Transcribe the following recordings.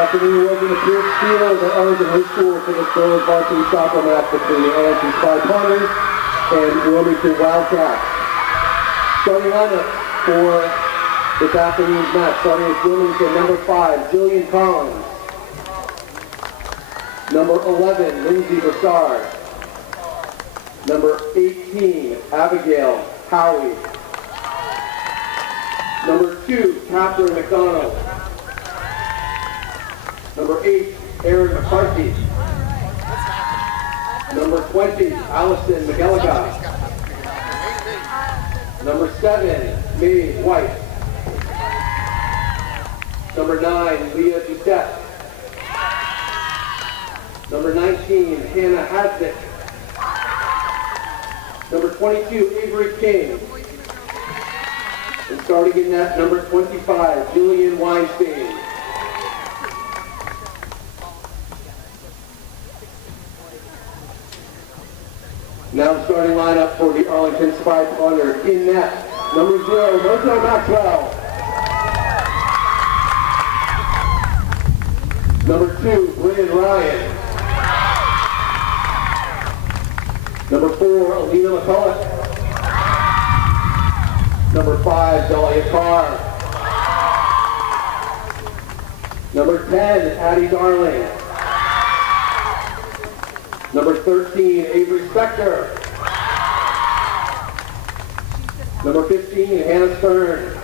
afternoon, welcome to Pierce Field at Arlington High School for the girls varsity soccer match between the Arlington Ponders and Wilmington Wildcats. Starting lineup for this afternoon's match, starting with Wilmington, number 5, Jillian Collins. Number 11, Lindsay Broussard. Number 18, Abigail Howie. Number 2, Catherine McDonald. Number 8, Erin McCarthy. Number 20, Allison McElligott. Number 7, Mae White. Number 9, Leah Doucette. Number 19, Hannah Hasdick. Number 22, Avery King. And starting in net, number 25, Julian Weinstein. Now the starting lineup for the Arlington Spy Ponders. In net, number 0, Mojo Maxwell. Number 2, Brennan Ryan. Number 4, Alina McCulloch. Number 5, Dahlia Carr. Number 10, Addie Darling. Number 13, Avery Spector. Number 15, Hannah Stern.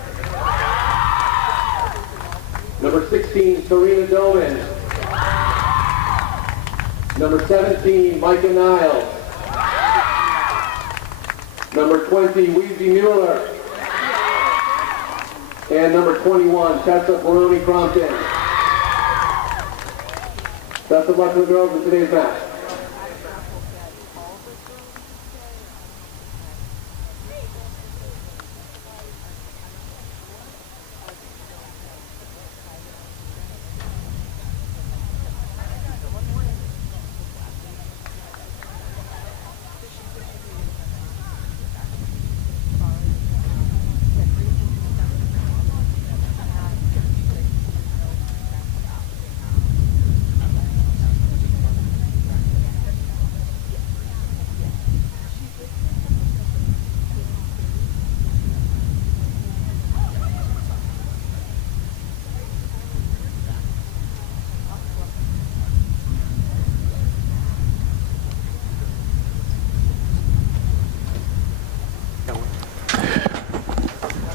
Number 16, Serena Doman. Number 17, Micah Niles. Number 20, Weezy Mueller. And number 21, Tessa Baroni Crompton. Best of luck to the girls in today's match.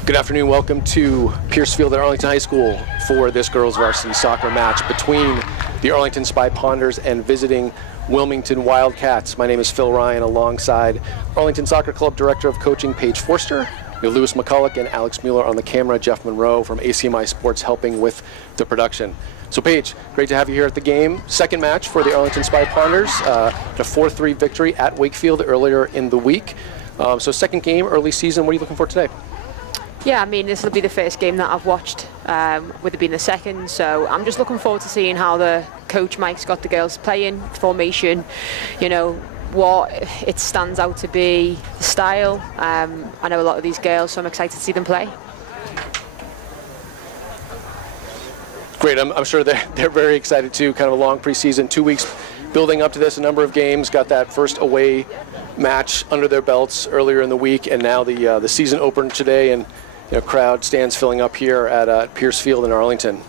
Good afternoon, welcome to Pierce Field at Arlington High School for this girls varsity soccer match between the Arlington Spy Ponders and visiting Wilmington Wildcats. My name is Phil Ryan alongside Arlington Soccer Club Director of Coaching Paige Forster. We have Lewis McCulloch and Alex Mueller on the camera, Jeff Monroe from ACMi Sports helping with the production. So Paige, great to have you here at the game. Second match for the Arlington Spy Ponders, a 4-3 victory at Wakefield earlier in the week. So second game, early season, what are you looking for today? Yeah, I mean, this will be the first game that I've watched, with it being the second, so I'm just looking forward to seeing how the coach Mike's got the girls playing, formation, you know, what it stands out to be, the style. I know a lot of these girls, so I'm excited to see them play. Great, I'm sure they're very excited too, kind of a long preseason, 2 weeks building up to this, a number of games, got that first away match under their belts earlier in the week, and now the season opener today, and crowd stands filling up here at Pierce Field in Arlington.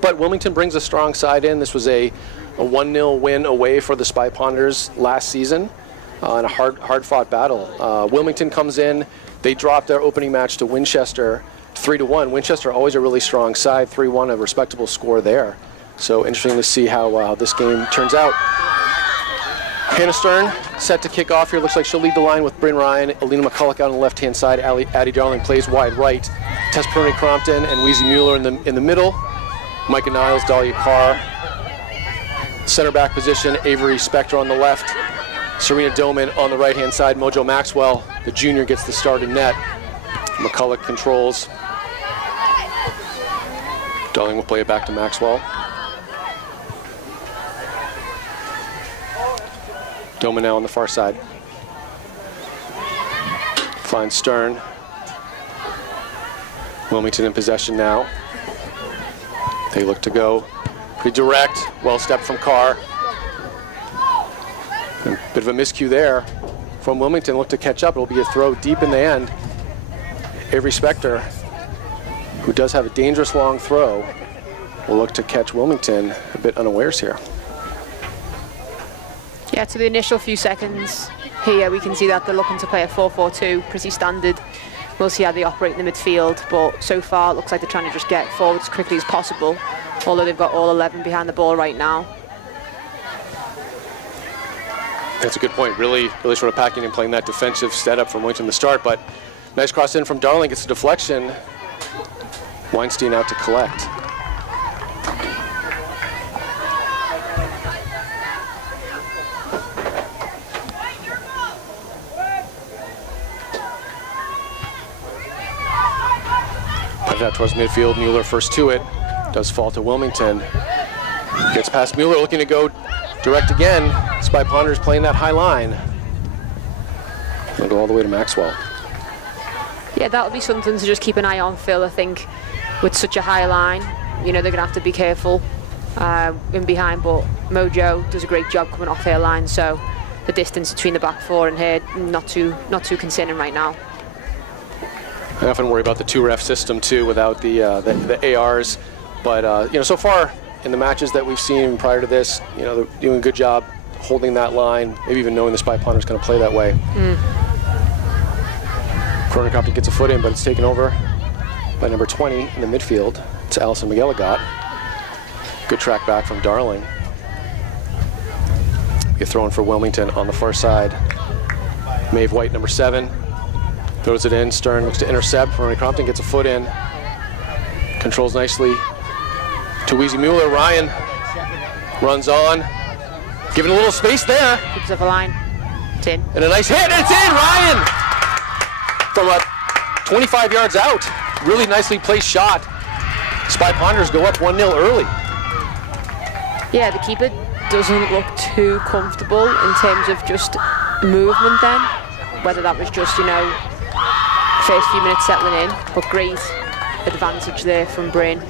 But Wilmington brings a strong side in. This was a 1-0 win away for the Spy Ponders last season in a hard-fought battle. Wilmington comes in. They dropped their opening match to Winchester 3-1. Winchester always a really strong side, 3-1, a respectable score there. So interesting to see how this game turns out. Hannah Stern set to kick off here. Looks like she'll lead the line with Bryn Ryan, Alina McCulloch on the left-hand side. Addie Darling plays wide right. Tess Peroni Crompton and Weezy Mueller in the middle. Micah Niles, Dahlia Carr. Center back position, Avery Spector on the left. Serena Doman on the right-hand side. Mojo Maxwell, the junior, gets the start in net. McCulloch controls. Darling will play it back to Maxwell. Doman now on the far side. Finds Stern. Wilmington in possession now. They look to go Pretty direct, well stepped from Carr. And a bit of a miscue there from Wilmington. Look to catch up. It'll be a throw deep in the end. Avery Spector, who does have a dangerous long throw, will look to catch Wilmington a bit unawares here. Yeah, to the initial few seconds here, we can see that they're looking to play a 4-4-2, pretty standard. We'll see how they operate in the midfield, but so far it looks like they're trying to just get forward as quickly as possible, although they've got all 11 behind the ball right now. That's a good point. Really sort of packing and playing that defensive setup from Wilmington to start, but nice cross in from Darling, gets a deflection. Weinstein out to collect. Put it out towards midfield. Mueller first to it. Does fall to Wilmington. Gets past Mueller, looking to go direct again. Spy Ponders playing that high line. Gonna go all the way to Maxwell. Yeah, that'll be something to just keep an eye on, Phil. I think with such a high line, you know, they're gonna have to be careful in behind, but Mojo does a great job coming off their line, so the distance between the back four and here not too concerning right now. I often worry about the two-ref system too without the ARs, but you know, so far in the matches that we've seen prior to this, you know, they're doing a good job holding that line, maybe even knowing the Spy Ponder's going to play that way. Cronin gets a foot in, but it's taken over by number 20 in the midfield. It's Allison McGilligot. Good track back from Darling. Get thrown for Wilmington on the far side. Maeve White, number 7. Throws it in. Stern looks to intercept. Rooney Crompton gets a foot in. Controls nicely to Weezy Mueller. Ryan runs on. Giving a little space there. Keeps up a line. It's in. And a nice hit, and it's in! Ryan! From 25 yards out. Really nicely placed shot. Spy Ponders go up 1-0 early. Yeah, the keeper doesn't look too comfortable in terms of just movement then. Whether that was just, you know, first few minutes settling in, but great advantage there from Bryn.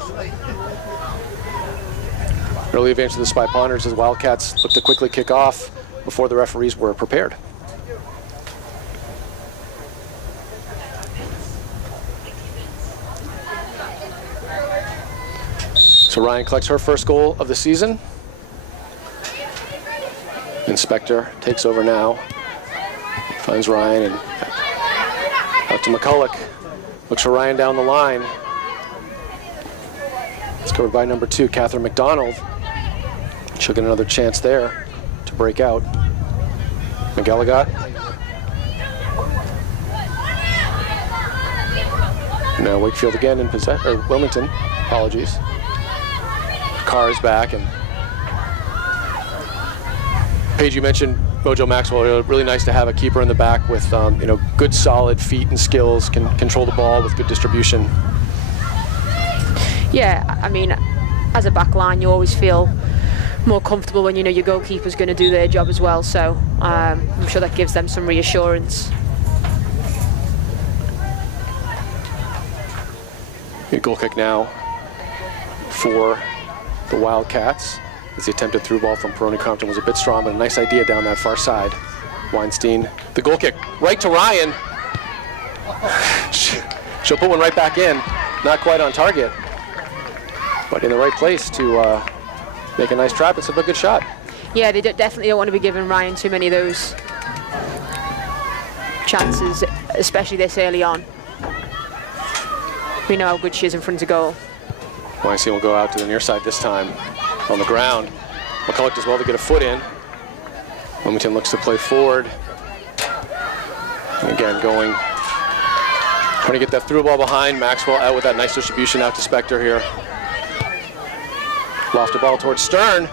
Early advantage to the Spy Ponders as Wildcats look to quickly kick off before the referees were prepared. So Ryan collects her first goal of the season. Spector takes over now. Finds Ryan and out to McCulloch. Looks for Ryan down the line. It's covered by number 2, Catherine McDonald. She'll get another chance there to break out. McGilligot. Now Wakefield again in possession, or Wilmington, apologies. Carr is back, and Paige, you mentioned Mojo Maxwell. Really nice to have a keeper in the back with you know, good solid feet and skills, can control the ball with good distribution. Yeah, I mean, as a back line, you always feel more comfortable when you know your goalkeeper's going to do their job as well. So I'm sure that gives them some reassurance. Good goal kick now for the Wildcats. As the attempted through ball from Peroni Compton was a bit strong, but a nice idea down that far side. Weinstein, the goal kick right to Ryan. She'll put one right back in. Not quite on target, but in the right place to make a nice trap. It's a good shot. Yeah, they definitely don't want to be giving Ryan too many of those chances, especially this early on. We know how good she is in front of goal. Weinstein will go out to the near side this time. On the ground. McCulloch does well to get a foot in. Wilmington looks to play forward. And again, trying to get that through ball behind. Maxwell out with that nice distribution out to Spector here. Lofted ball towards Stern.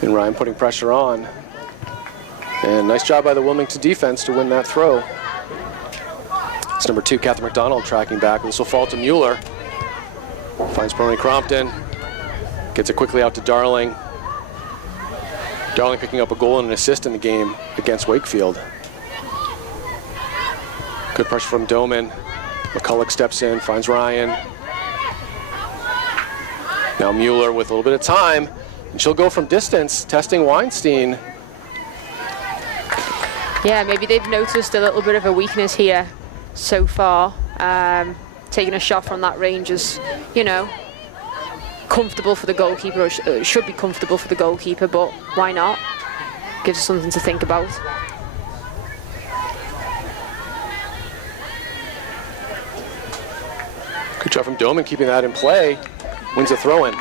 And Ryan putting pressure on. And nice job by the Wilmington defense to win that throw. It's number 2, Catherine McDonald tracking back. This will fall to Mueller. Finds Peroni Crompton. Gets it quickly out to Darling. Darling picking up a goal and an assist in the game against Wakefield. Good pressure from Doman. McCulloch steps in, finds Ryan. Now Mueller with a little bit of time, and she'll go from distance, testing Weinstein. Yeah, maybe they've noticed a little bit of a weakness here so far. Taking a shot from that range is, you know, comfortable for the goalkeeper, or should be comfortable for the goalkeeper, but why not? Gives us something to think about. Good job from Doman keeping that in play. Wins a throw-in.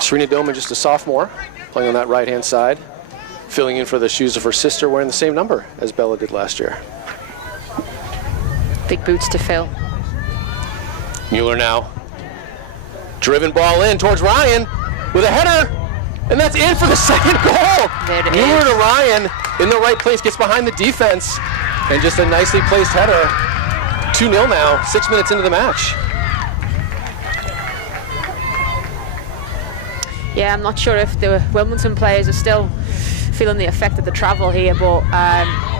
Serena Doman, just a sophomore, playing on that right-hand side, filling in for the shoes of her sister, wearing the same number as Bella did last year. Big boots to fill. Mueller now. Driven ball in towards Ryan with a header, and that's in for the second goal. There it Mueller is. to Ryan in the right place, gets behind the defense, and just a nicely placed header. 2-0 now, 6 minutes into the match. Yeah, I'm not sure if the Wilmington players are still feeling the effect of the travel here, but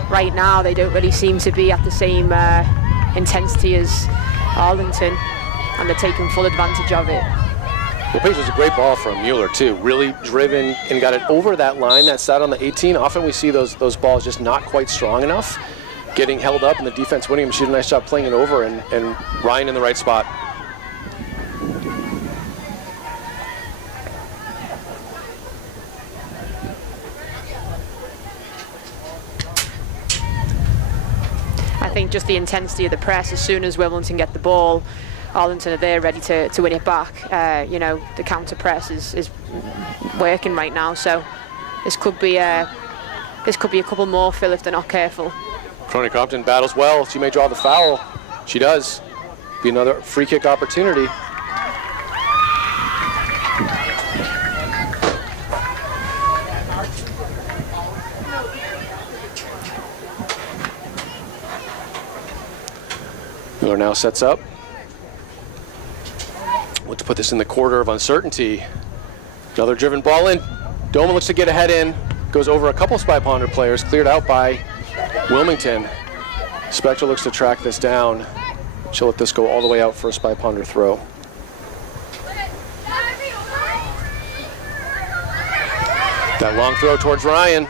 right now they don't really seem to be at the same intensity as Arlington, and they're taking full advantage of it. Well, Paige was a great ball from Mueller too. Really driven and got it over that line that sat on the 18. Often we see those balls just not quite strong enough, getting held up and the defense winning them. She did a nice job playing it over, and Ryan in the right spot. I think just the intensity of the press, as soon as Wilmington get the ball, Arlington are there ready to win it back. You know, the counter press is working right now, so this could be a couple more, Phil, if they're not careful. Crony Crompton battles well. She may draw the foul. She does. Be another free kick opportunity. Mueller now sets up. Look to put this in the quarter of uncertainty. Another driven ball in. Doman looks to get a head in. Goes over a couple Spy Ponder players. Cleared out by Wilmington. Spector looks to track this down. She'll let this go all the way out for a Spy Ponder throw. That long throw towards Ryan.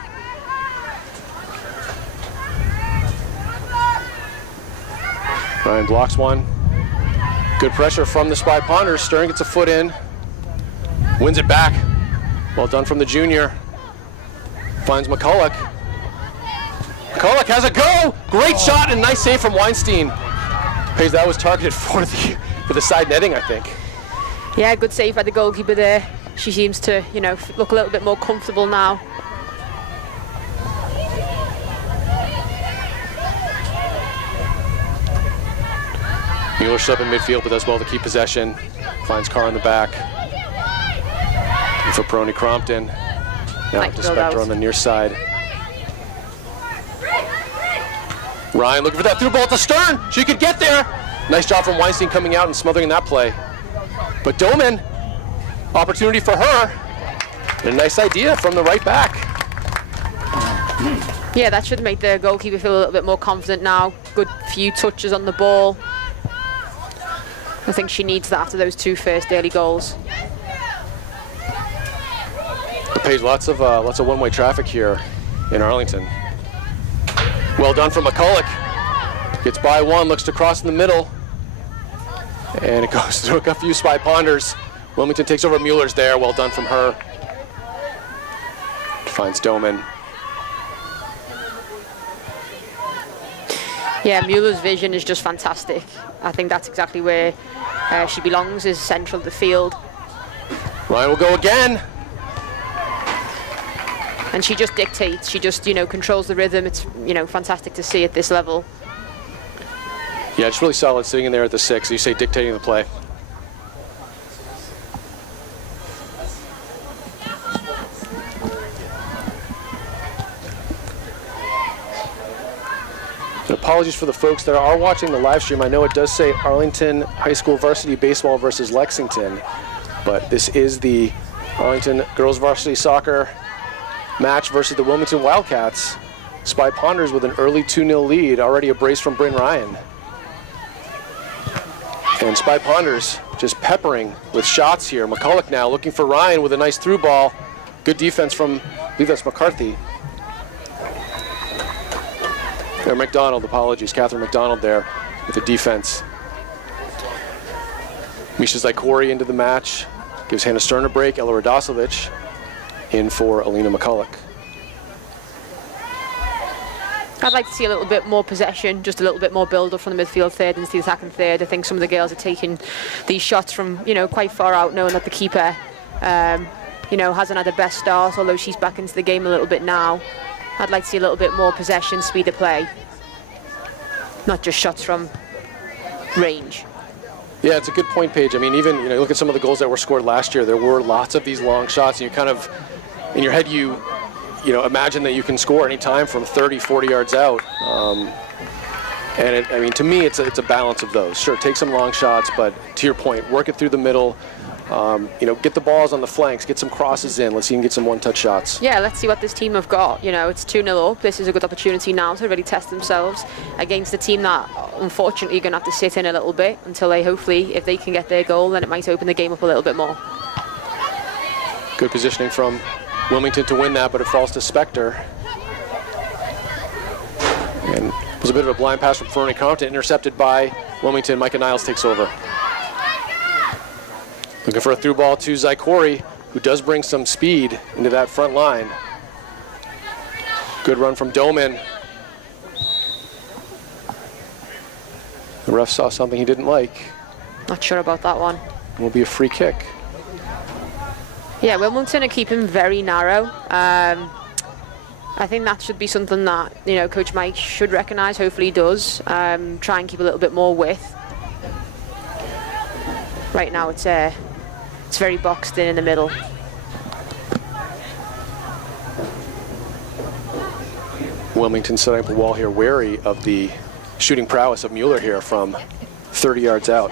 Ryan blocks one. Good pressure from the Spy Ponders. Stern gets a foot in. Wins it back. Well done from the junior. Finds McCulloch. McCulloch has a go! Great shot and nice save from Weinstein. Paige, that was targeted for the side netting, I think. Yeah, good save by the goalkeeper there. She seems to, you know, look a little bit more comfortable now. Mueller's up in midfield, but does well to keep possession. Finds Carr in the back. And for Crony Crompton. Now to Spector on the near side. Ryan looking for that through ball to Stern. She could get there. Nice job from Weinstein coming out and smothering that play. But Doman, opportunity for her. And a nice idea from the right back. Yeah, that should make the goalkeeper feel a little bit more confident now. Good few touches on the ball. I think she needs that after those two first early goals. Paige, lots of one-way traffic here in Arlington. Well done from McCulloch. Gets by one, looks to cross in the middle. And it goes through a few Spy Ponders. Wilmington takes over. Mueller's there. Well done from her. Finds Doman. Yeah, Mueller's vision is just fantastic. I think that's exactly where she belongs, is central to the field. Ryan will go again. And she just dictates. She just, you know, controls the rhythm. It's, you know, fantastic to see at this level. Yeah, it's really solid sitting in there at the 6. You say dictating the play. And apologies for the folks that are watching the live stream. I know it does say Arlington High School Varsity Baseball versus Lexington, but this is the Arlington Girls Varsity Soccer match versus the Wilmington Wildcats. Spy Ponders with an early 2-0 lead. Already a brace from Bryn Ryan. And Spy Ponders just peppering with shots here. McCulloch now looking for Ryan with a nice through ball. Good defense from, I believe that's McCarthy. Or McDonald, apologies. Catherine McDonald there with the defense. Misha Zykorie into the match. Gives Hannah Stern a break. Ella Radosovic in for Alina McCulloch. I'd like to see a little bit more possession, just a little bit more build-up from the midfield third into the attacking third. I think some of the girls are taking these shots from, quite far out, knowing that the keeper, hasn't had the best start, although she's back into the game a little bit now. I'd like to see a little bit more possession, speed of play, not just shots from range. Yeah, it's a good point, Paige. I mean, even, look at some of the goals that were scored last year. There were lots of these long shots, and you kind of, in your head, you imagine that you can score any time from 30, 40 yards out. And to me, it's a balance of those. Sure, take some long shots, but to your point, work it through the middle. Get the balls on the flanks, get some crosses in. Let's see if you can get some one-touch shots. Yeah, let's see what this team have got. It's 2-0 up. This is a good opportunity now to really test themselves against a team that, unfortunately, are going to have to sit in a little bit until they, hopefully, if they can get their goal, then it might open the game up a little bit more. Good positioning from Wilmington to win that, but it falls to Spector. And it was a bit of a blind pass from Fernie Compton, intercepted by Wilmington. Micah Niles takes over. Looking for a through ball to Zykorie, who does bring some speed into that front line. Good run from Doman. The ref saw something he didn't like. Not sure about that one. It will be a free kick. Yeah, Wilmington are keeping very narrow. I think that should be something that, Coach Mike should recognise, hopefully he does. Try and keep a little bit more width. Right now it's very boxed in the middle. Wilmington setting up a wall here, wary of the shooting prowess of Mueller here from 30 yards out.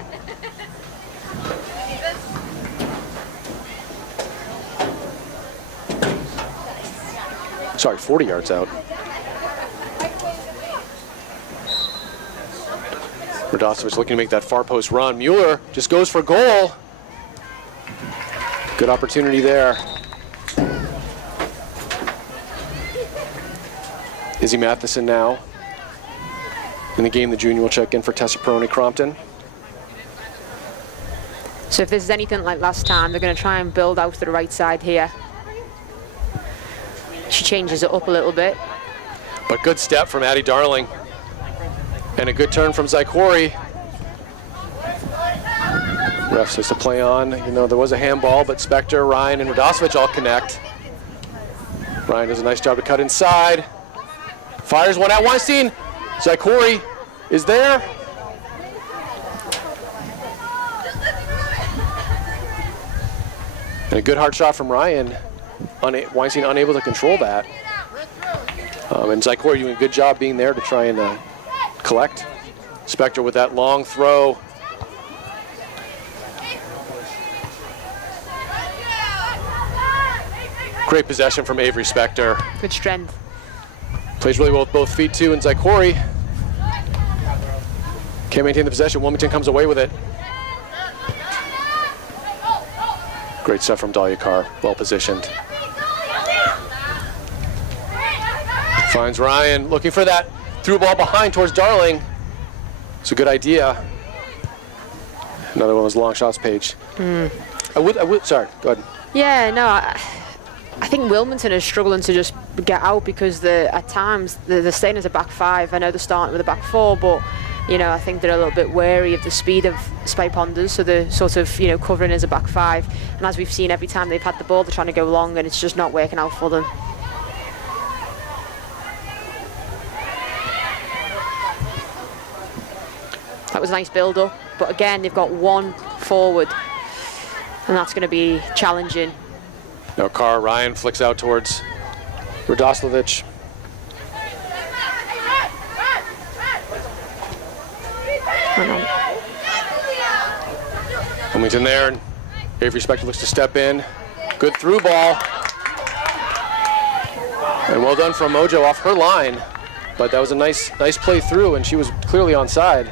Sorry, 40 yards out. Radosovic looking to make that far post run. Mueller just goes for goal. Good opportunity there. Izzy Matheson now in the game. The junior will check in for Tessa Peroni-Crompton. So if this is anything like last time, they're going to try and build out to the right side here. She changes it up a little bit. But good step from Addie Darling. And a good turn from Zykorie. Ref says to play on. There was a handball, but Spector, Ryan, and Radosovic all connect. Ryan does a nice job to cut inside. Fires one at Weinstein. Zykorie is there. And a good hard shot from Ryan. Weinstein unable to control that. And Zykorie doing a good job being there to try and collect. Spector with that long throw. Great possession from Avery Spector. Good strength. Plays really well with both feet too, and Zykorie can't maintain the possession. Wilmington comes away with it. Great stuff from Dahlia Carr, well positioned. Finds Ryan, looking for that through ball behind towards Darling. It's a good idea. Another one of those long shots, Paige. I would, sorry, go ahead. Yeah, no, I think Wilmington is struggling to just get out because at times they're staying as a back five. I know they're starting with a back four, but I think they're a little bit wary of the speed of Spy Ponders, so they're sort of covering as a back five. And as we've seen, every time they've had the ball, they're trying to go long, and it's just not working out for them. That was a nice build-up, but again, they've got one forward, and that's going to be challenging. Now Carr, Ryan flicks out towards Radosovic. Wilmington there, and Avery Spector looks to step in. Good through ball. And well done from Mojo off her line, but that was a nice play through, and she was clearly onside.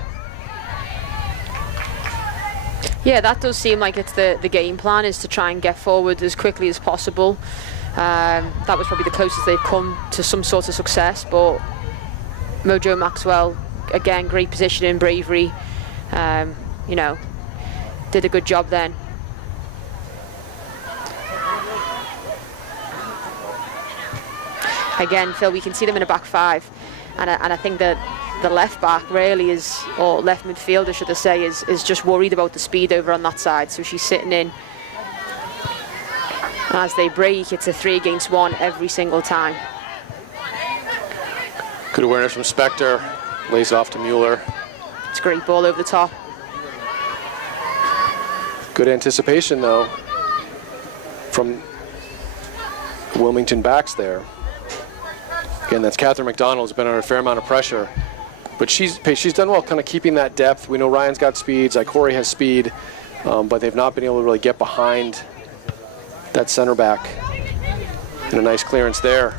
Yeah, that does seem like it's the game plan, is to try and get forward as quickly as possible. That was probably the closest they've come to some sort of success, but Mojo Maxwell, again, great positioning, bravery, you know, did a good job then. Again, Phil, we can see them in a back five, and I think that the left back really is, or left midfielder should I say, is just worried about the speed over on that side, so she's sitting in. And as they break, it's a 3 against 1 every single time. Good awareness from Spector, lays off to Mueller. It's a great ball over the top. Good anticipation though from Wilmington backs there. Again, that's Catherine McDonald, who's been under a fair amount of pressure. But she's done well kind of keeping that depth. We know Ryan's got speed, Zykorie has speed, but they've not been able to really get behind that center back. And a nice clearance there.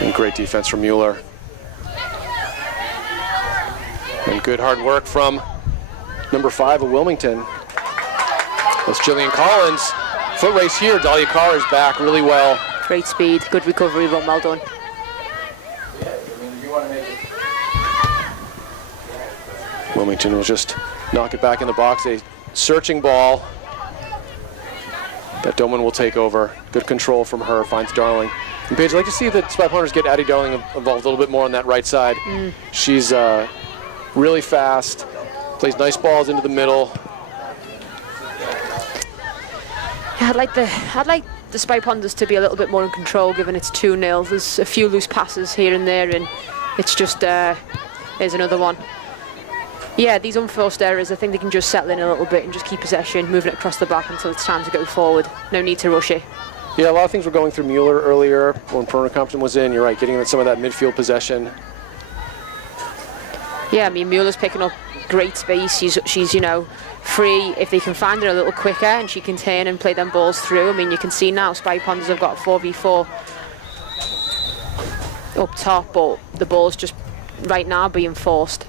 And great defense from Mueller. And good hard work from number 5 of Wilmington. That's Jillian Collins. Foot race here, Dahlia Carr is back really well. Great speed, good recovery, run well done. Wilmington will just knock it back in the box. A searching ball that Doman will take over. Good control from her, finds Darling. And Paige, I'd like to see the Spy Pounders get Addie Darling involved a little bit more on that right side. She's really fast, plays nice balls into the middle. Yeah, I'd like the Spy Pounders to be a little bit more in control, given it's 2-0. There's a few loose passes here and there, and it's just, here's another one. Yeah, these unforced errors, I think they can just settle in a little bit and just keep possession, moving it across the back until it's time to go forward. No need to rush it. Yeah, a lot of things were going through Mueller earlier when Perona Compton was in. You're right, getting some of that midfield possession. Yeah, I mean, Mueller's picking up great space. She's you know, free if they can find her a little quicker, and she can turn and play them balls through. I mean, you can see now Spy Pounders have got a 4v4 up top, but the ball's just right now being forced.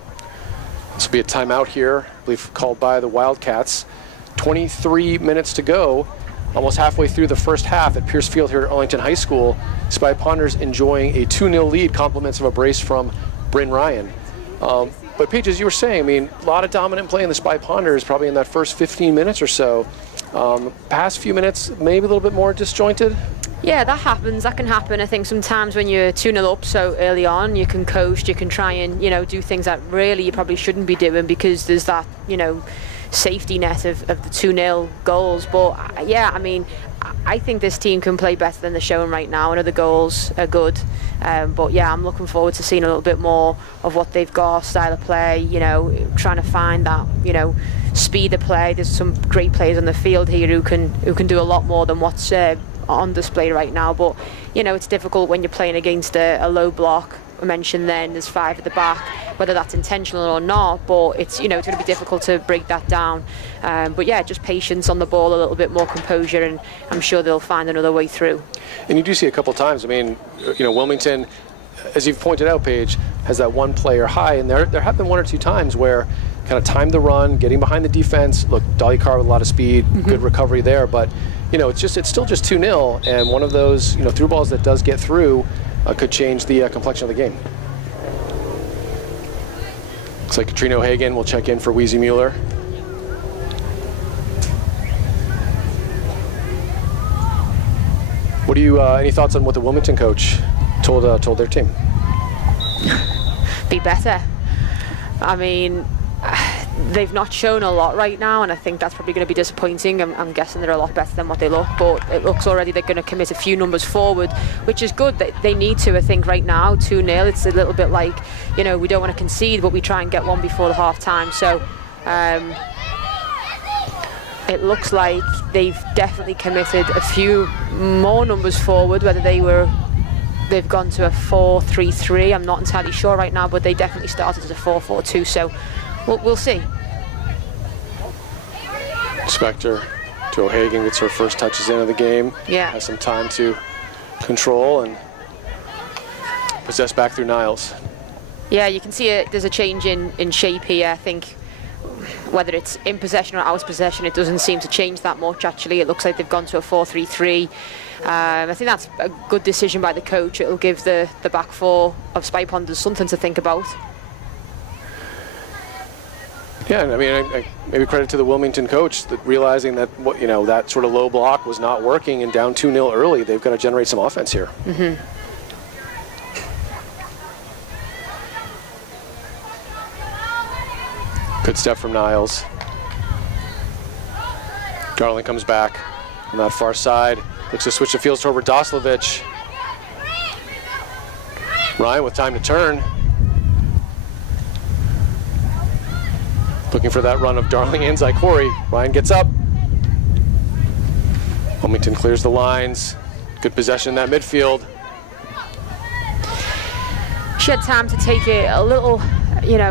This will be a timeout here, I believe called by the Wildcats. 23 minutes to go, almost halfway through the first half at Pierce Field here at Arlington High School. Spy Pounders enjoying a 2-0 lead, compliments of a brace from Bryn Ryan. But Paige, as you were saying, I mean, a lot of dominant play in the Spy Pounders, probably in that first 15 minutes or so. Past few minutes, maybe a little bit more disjointed. Yeah, that happens. That can happen. I think sometimes when you're 2-0 up so early on, you can coast, you can try and, you know, do things that really you probably shouldn't be doing, because there's that, you know, safety net of the 2-0 goals. But yeah, I mean, I think this team can play better than they're showing right now. I know the goals are good, but yeah, I'm looking forward to seeing a little bit more of what they've got, style of play, you know, trying to find that, you know, speed of play. There's some great players on the field here who can do a lot more than what's on display right now. But you know, it's difficult when you're playing against a low block. I mentioned then there's 5 at the back, whether that's intentional or not, but it's, you know, it's going to be difficult to break that down. But yeah, just patience on the ball, a little bit more composure, and I'm sure they'll find another way through. And you do see a couple times, I mean, you know, Wilmington, as you've pointed out, Paige, has that one player high, and there have been 1 or 2 times where kind of timed the run, getting behind the defense. Look, Dahlia Carr with a lot of speed, good recovery there, but you know, it's still just 2-0, and one of those, you know, through balls that does get through could change the complexion of the game. Looks like Katrina O'Hagan will check in for Wheezy Mueller. What do you, any thoughts on what the Wilmington coach told their team? Be better. I mean, they've not shown a lot right now, and I think that's probably going to be disappointing. I'm guessing they're a lot better than what they look, but it looks already they're going to commit a few numbers forward, which is good. They need to, I think, right now. 2-0, it's a little bit like, you know, we don't want to concede, but we try and get one before the half time. So it looks like they've definitely committed a few more numbers forward, whether they've gone to a 4-3-3, I'm not entirely sure right now, but they definitely started as a 4-4-2, so we'll see. Spector to O'Hagan, gets her first touches into the game. Yeah. Has some time to control and possess back through Niles. Yeah, you can see there's a change in shape here. I think whether it's in possession or out of possession, it doesn't seem to change that much, actually. It looks like they've gone to a 4-3-3. I think that's a good decision by the coach. It'll give the back four of Spy Ponders something to think about. Yeah, I mean, I maybe credit to the Wilmington coach that realizing that that sort of low block was not working and down 2-0 early. They've got to generate some offense here. Mm-hmm. Good step from Niles. Darling comes back on that far side. Looks to switch the fields toward Radoslavich. Ryan with time to turn. Looking for that run of Darling and Zykorie. Ryan gets up. Wilmington clears the lines. Good possession in that midfield. She had time to take it a little,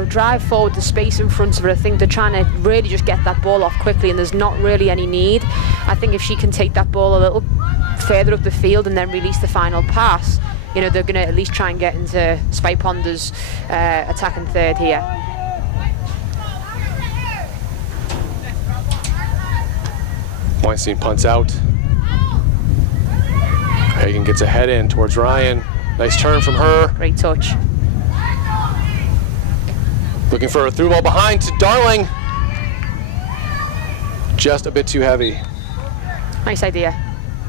drive forward the space in front of her. I think they're trying to really just get that ball off quickly, and there's not really any need. I think if she can take that ball a little further up the field and then release the final pass, they're going to at least try and get into Spy Ponders' attacking third here. Weinstein punts out. Hagen gets a head in towards Ryan. Nice turn from her. Great touch. Looking for a through ball behind to Darling. Just a bit too heavy. Nice idea.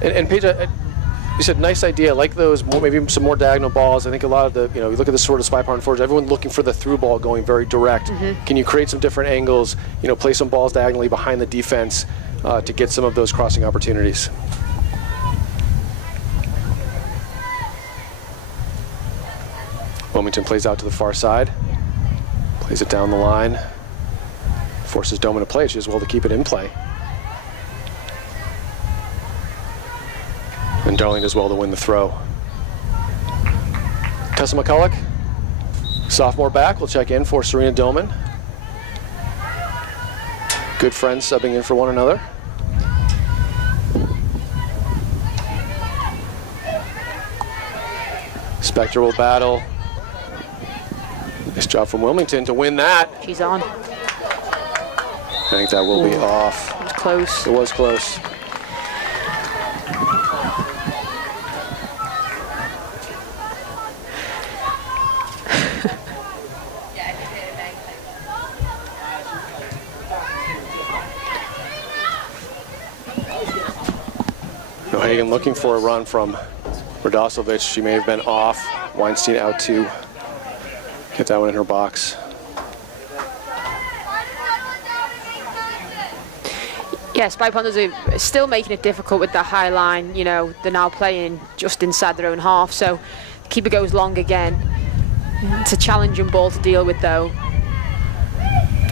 And Paige, you said nice idea. I like those, maybe some more diagonal balls. I think a lot of the, you look at the sort of Spy Pond forwards, everyone looking for the through ball going very direct. Mm-hmm. Can you create some different angles, play some balls diagonally behind the defense to get some of those crossing opportunities? Wilmington plays out to the far side. Plays it down the line. Forces Doman to play. She does well to keep it in play. And Darling does well to win the throw. Tessa McCulloch, sophomore back, will check in for Serena Doman. Good friends subbing in for one another. Spector will battle. Nice job from Wilmington to win that. She's on. I think that will be off. It was close. It was close. Hagen looking for a run from Radoslavich. She may have been off. Weinstein out to get that one in her box. Yeah, Spy Ponders are still making it difficult with that high line. They're now playing just inside their own half, so the keeper goes long again. It's a challenging ball to deal with, though.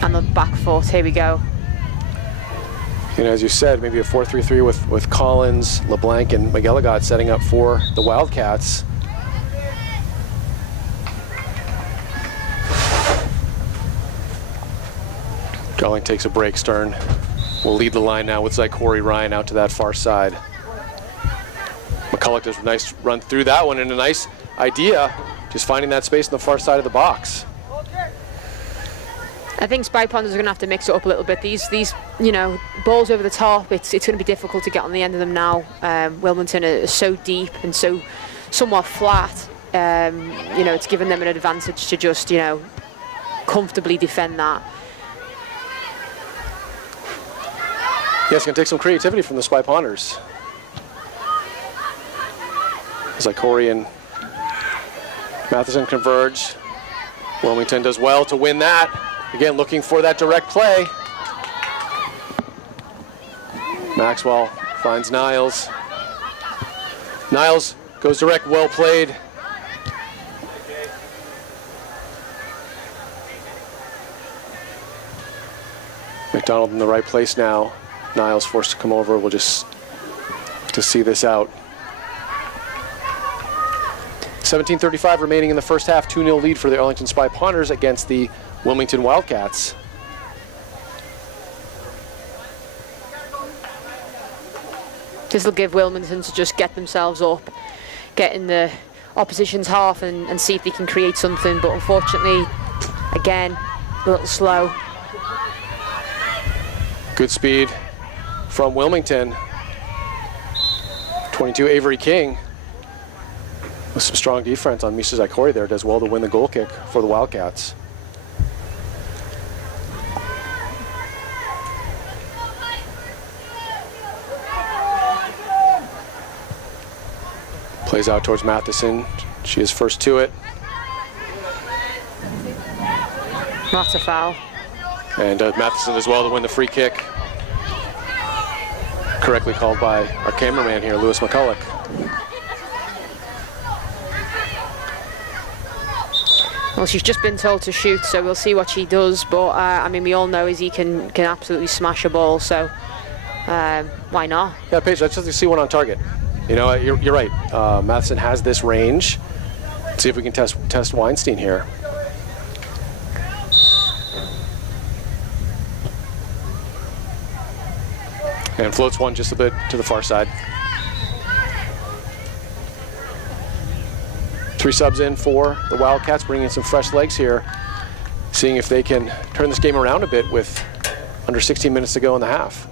And the back foot, here we go. As you said, maybe a 4-3-3 with Collins, LeBlanc, and McGilligot setting up for the Wildcats. Darling takes a break. Stern will lead the line now with Zykorie. Ryan out to that far side. McCulloch does a nice run through that one, and a nice idea, just finding that space on the far side of the box. I think Spy Ponders are going to have to mix it up a little bit. These balls over the top, it's going to be difficult to get on the end of them now. Wilmington is so deep and so somewhat flat. It's given them an advantage to just, comfortably defend that. Yeah, it's going to take some creativity from the Spy Ponders. Zykorie and Matheson converge. Wilmington does well to win that. Again, looking for that direct play. Maxwell finds Niles. Niles goes direct, well played. McDonald in the right place now. Niles forced to come over. We'll just to see this out. 17:35 remaining in the first half. 2-0 lead for the Arlington Spy Ponders against the Wilmington Wildcats. This will give Wilmington to just get themselves up. get in the opposition's half and see if they can create something. But unfortunately, again, a little slow. Good speed from Wilmington. 22 Avery King with some strong defense on Misha Zykorie there, does well to win the goal kick for the Wildcats. Plays out towards Matheson. She is first to it. That's a foul. And Matheson as well to win the free kick. Correctly called by our cameraman here, Lewis McCulloch. Well, she's just been told to shoot, so we'll see what she does. But I mean, we all know Izzy can absolutely smash a ball, so why not? Yeah, Paige, let's just see one on target. You know, you're right. Matheson has this range. Let's see if we can test Weinstein here. And floats one just a bit to the far side. 3 subs in for the Wildcats, bringing in some fresh legs here, seeing if they can turn this game around a bit with under 16 minutes to go in the half.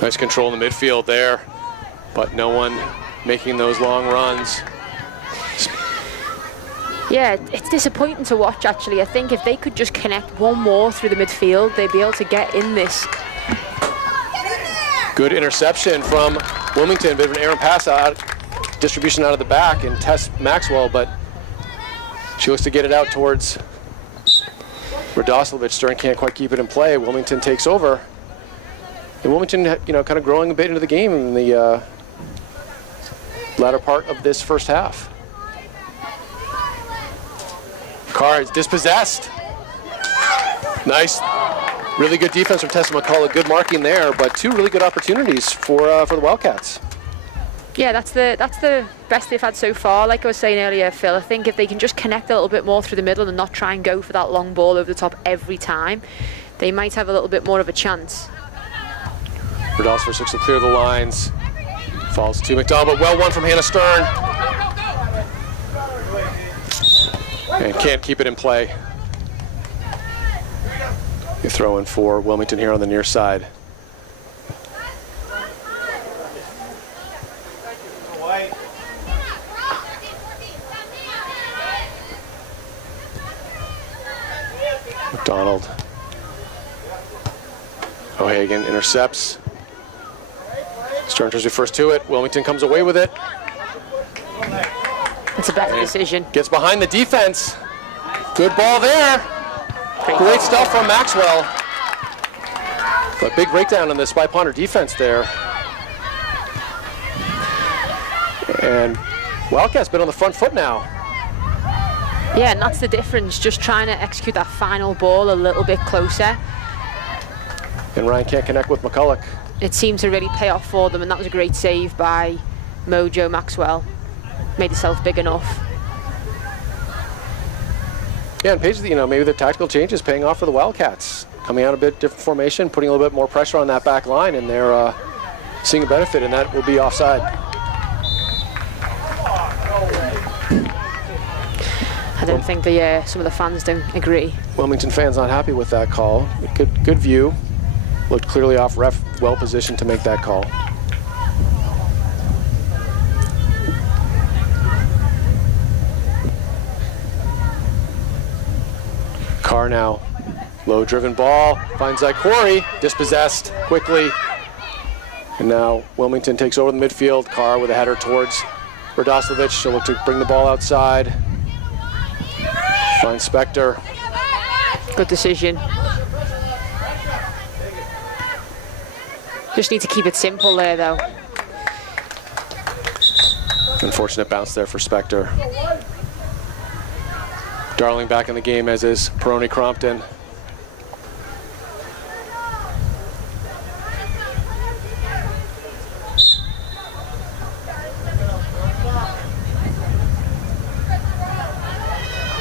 Nice control in the midfield there, but no one making those long runs. Yeah, it's disappointing to watch, actually. I think if they could just connect one more through the midfield, they'd be able to get in this. Good interception from Wilmington. Bit of an errant pass out, distribution out of the back, and Tess Maxwell, but she looks to get it out towards Radoslavich. Stern can't quite keep it in play. Wilmington takes over. And Wilmington, you know, kind of growing a bit into the game in the latter part of this first half. Carr is dispossessed. Nice, really good defense from Tessa McCulloch. Good marking there, but 2 really good opportunities for the Wildcats. Yeah, that's the best they've had so far. Like I was saying earlier, Phil, I think if they can just connect a little bit more through the middle and not try and go for that long ball over the top every time, they might have a little bit more of a chance. Radoslavich looks to clear the lines. Falls to McDonald, but well won from Hannah Stern. And can't keep it in play. You throw in for Wilmington here on the near side. McDonald. O'Hagan intercepts. Stern turns first to it. Wilmington comes away with it. It's a better decision. Gets behind the defense. Good ball there. Great stuff from Maxwell. A big breakdown on the Spy Ponder defense there. And Wildcats been on the front foot now. Yeah, and that's the difference. Just trying to execute that final ball a little bit closer. And Ryan can't connect with McCulloch. It seemed to really pay off for them, and that was a great save by Mojo Maxwell. Made herself big enough. Yeah, and Paige, you know, maybe the tactical change is paying off for the Wildcats. Coming out a bit different formation, putting a little bit more pressure on that back line, and they're seeing a benefit, and that will be offside. I don't think some of the fans don't agree. Wilmington fans not happy with that call. Good view. Looked clearly off ref, well positioned to make that call. Carr now, low driven ball, finds Zykorie, dispossessed quickly. And now Wilmington takes over the midfield. Carr with a header towards Radoslavich. She'll look to bring the ball outside. Finds Spector. Good decision. Just need to keep it simple there, though. Unfortunate bounce there for Spector. Darling back in the game, as is Peroni Crompton.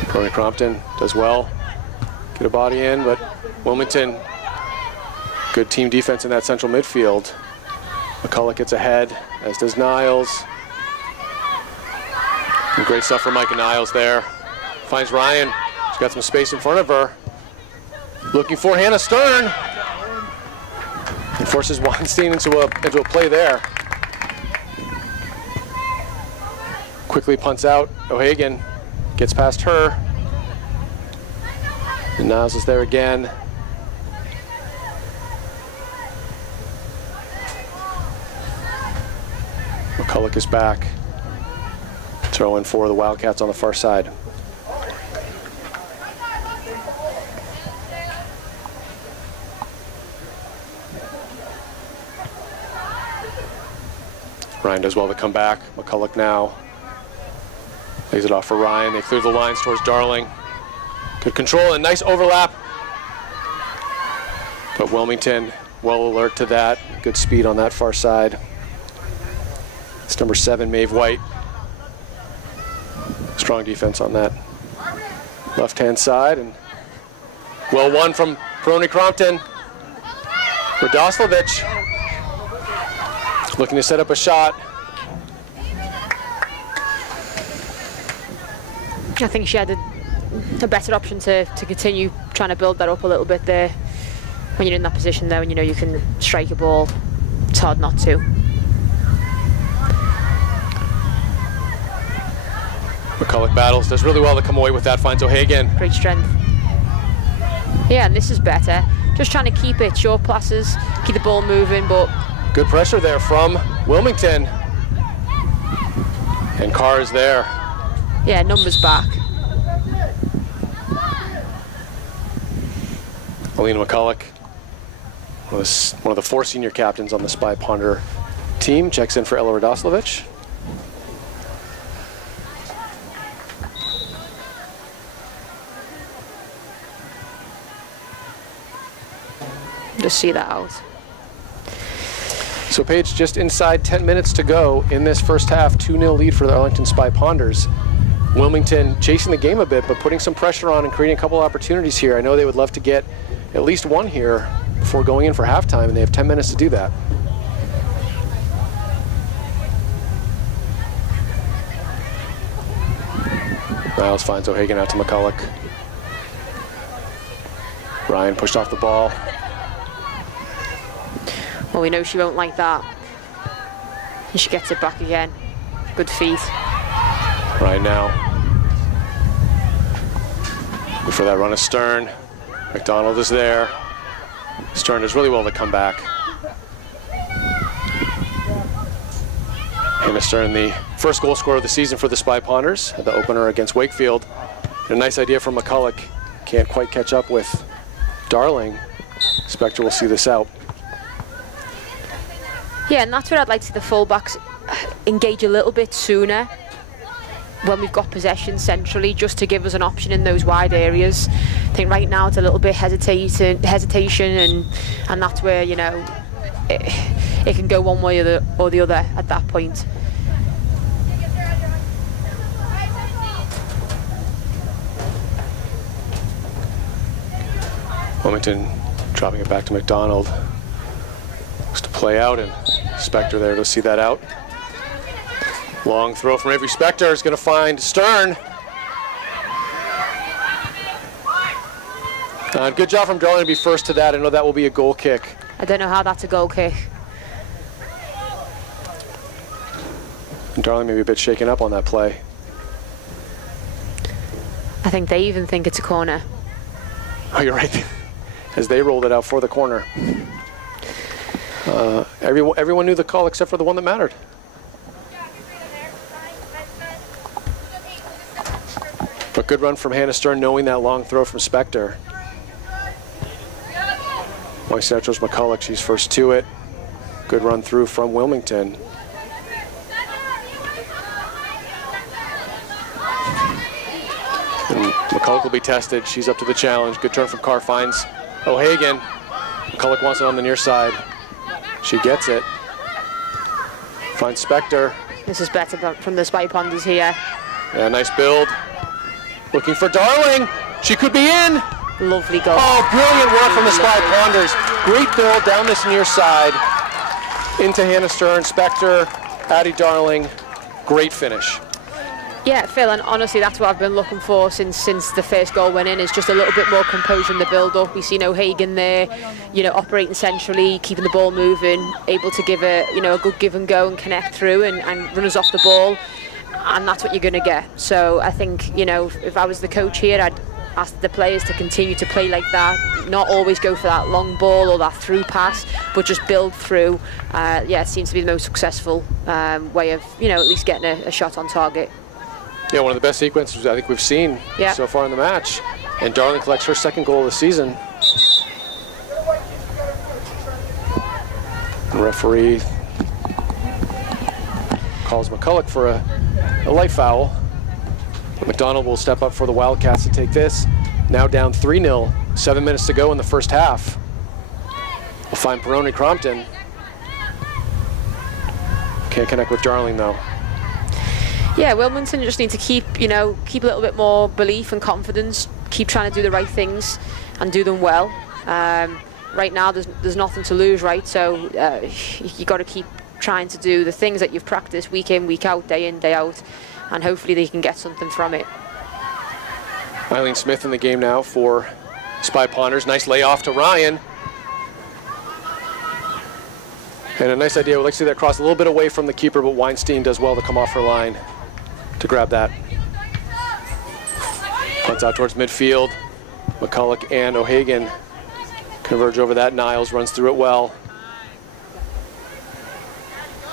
Peroni Crompton does well. get a body in, but Wilmington, good team defense in that central midfield. McCulloch gets ahead, as does Niles. And great stuff from Micah Niles there. Finds Ryan. She's got some space in front of her. Looking for Hannah Stern. And forces Weinstein into a play there. Quickly punts out. O'Hagan gets past her. And Niles is there again. McCulloch is back. Throw in for the Wildcats on the far side. Ryan does well to come back. McCulloch now lays it off for Ryan. They clear the lines towards Darling. Good control and nice overlap. But Wilmington well alert to that. Good speed on that far side. It's number 7, Maeve White. Strong defense on that left-hand side. And well won from Peroni Crompton. Radoslavich looking to set up a shot. I think she had a better option to continue trying to build that up a little bit there. When you're in that position though and you know you can strike a ball, it's hard not to. McCulloch battles, does really well to come away with that, finds O'Hagan. Great strength. Yeah, and this is better. Just trying to keep it short passes, keep the ball moving, but... Good pressure there from Wilmington. And Carr is there. Yeah, numbers back. Alina McCulloch, one of the 4 senior captains on the Spy Ponder team, checks in for Ella Radoslavich. Just see that out. So Paige, just inside 10 minutes to go in this first half, 2-0 lead for the Arlington Spy Ponders. Wilmington chasing the game a bit, but putting some pressure on and creating a couple opportunities here. I know they would love to get at least one here before going in for halftime, and they have 10 minutes to do that. Niles finds O'Hagan out to McCulloch. Ryan pushed off the ball. Well, we know she won't like that. And she gets it back again. Good feet. Right now. Before that run of Stern. McDonald is there. Stern does really well to come back. Hannah Stern, the first goal scorer of the season for the Spy Ponders, the opener against Wakefield. And a nice idea from McCulloch. Can't quite catch up with Darling. Spectre will see this out. Yeah, and that's where I'd like to see the fullbacks engage a little bit sooner when we've got possession centrally, just to give us an option in those wide areas. I think right now it's a little bit hesitation, and that's where, you know, it can go one way or the other at that point. Wilmington dropping it back to McDonald. Looks to play out, and Spectre there to see that out. Long throw from Avery Spectre is going to find Stern. Good job from Darling to be first to that. I know that will be a goal kick. I don't know how that's a goal kick. And Darling may be a bit shaken up on that play. I think they even think it's a corner. Oh, you're right. As they rolled it out for the corner. Everyone knew the call except for the one that mattered. But good run from Hannah Stern, knowing that long throw from Spectre. Moisetro's McCulloch, she's first to it. Good run through from Wilmington. And McCulloch will be tested. She's up to the challenge. Good turn from Carr, finds O'Hagan. McCulloch wants it on the near side. She gets it. Finds Spectre. This is better from the Spy Ponders here. Yeah, nice build. Looking for Darling. She could be in. Lovely goal. Oh, brilliant work from the Spy Ponders. Great build down this near side into Hannah Stern, Spector, Addie Darling. Great finish. Yeah, Phil, and honestly, that's what I've been looking for since the first goal went in, is just a little bit more composure in the build-up. We've seen O'Hagan there, operating centrally, keeping the ball moving, able to give a good give and go and connect through and run us off the ball, and that's what you're going to get. So I think, if I was the coach here, I'd ask the players to continue to play like that, not always go for that long ball or that through pass, but just build through. It seems to be the most successful way of, at least getting a shot on target. Yeah, one of the best sequences I think we've seen so far in the match. And Darling collects her second goal of the season. The referee calls McCulloch for a light foul. McDonald will step up for the Wildcats to take this. Now down 3-0, 7 minutes to go in the first half. We'll find Peroni Crompton. Can't connect with Darling though. Yeah, Wilmington just need to keep a little bit more belief and confidence, keep trying to do the right things and do them well. Right now there's nothing to lose, right? So you got to keep trying to do the things that you've practiced week in, week out, day in, day out, and hopefully they can get something from it. Eileen Smith in the game now for Spy Ponders. Nice layoff to Ryan. And a nice idea. We'd like to see that cross a little bit away from the keeper, but Weinstein does well to come off her line to grab that. Punts out towards midfield. McCulloch and O'Hagan converge over that. Niles runs through it well.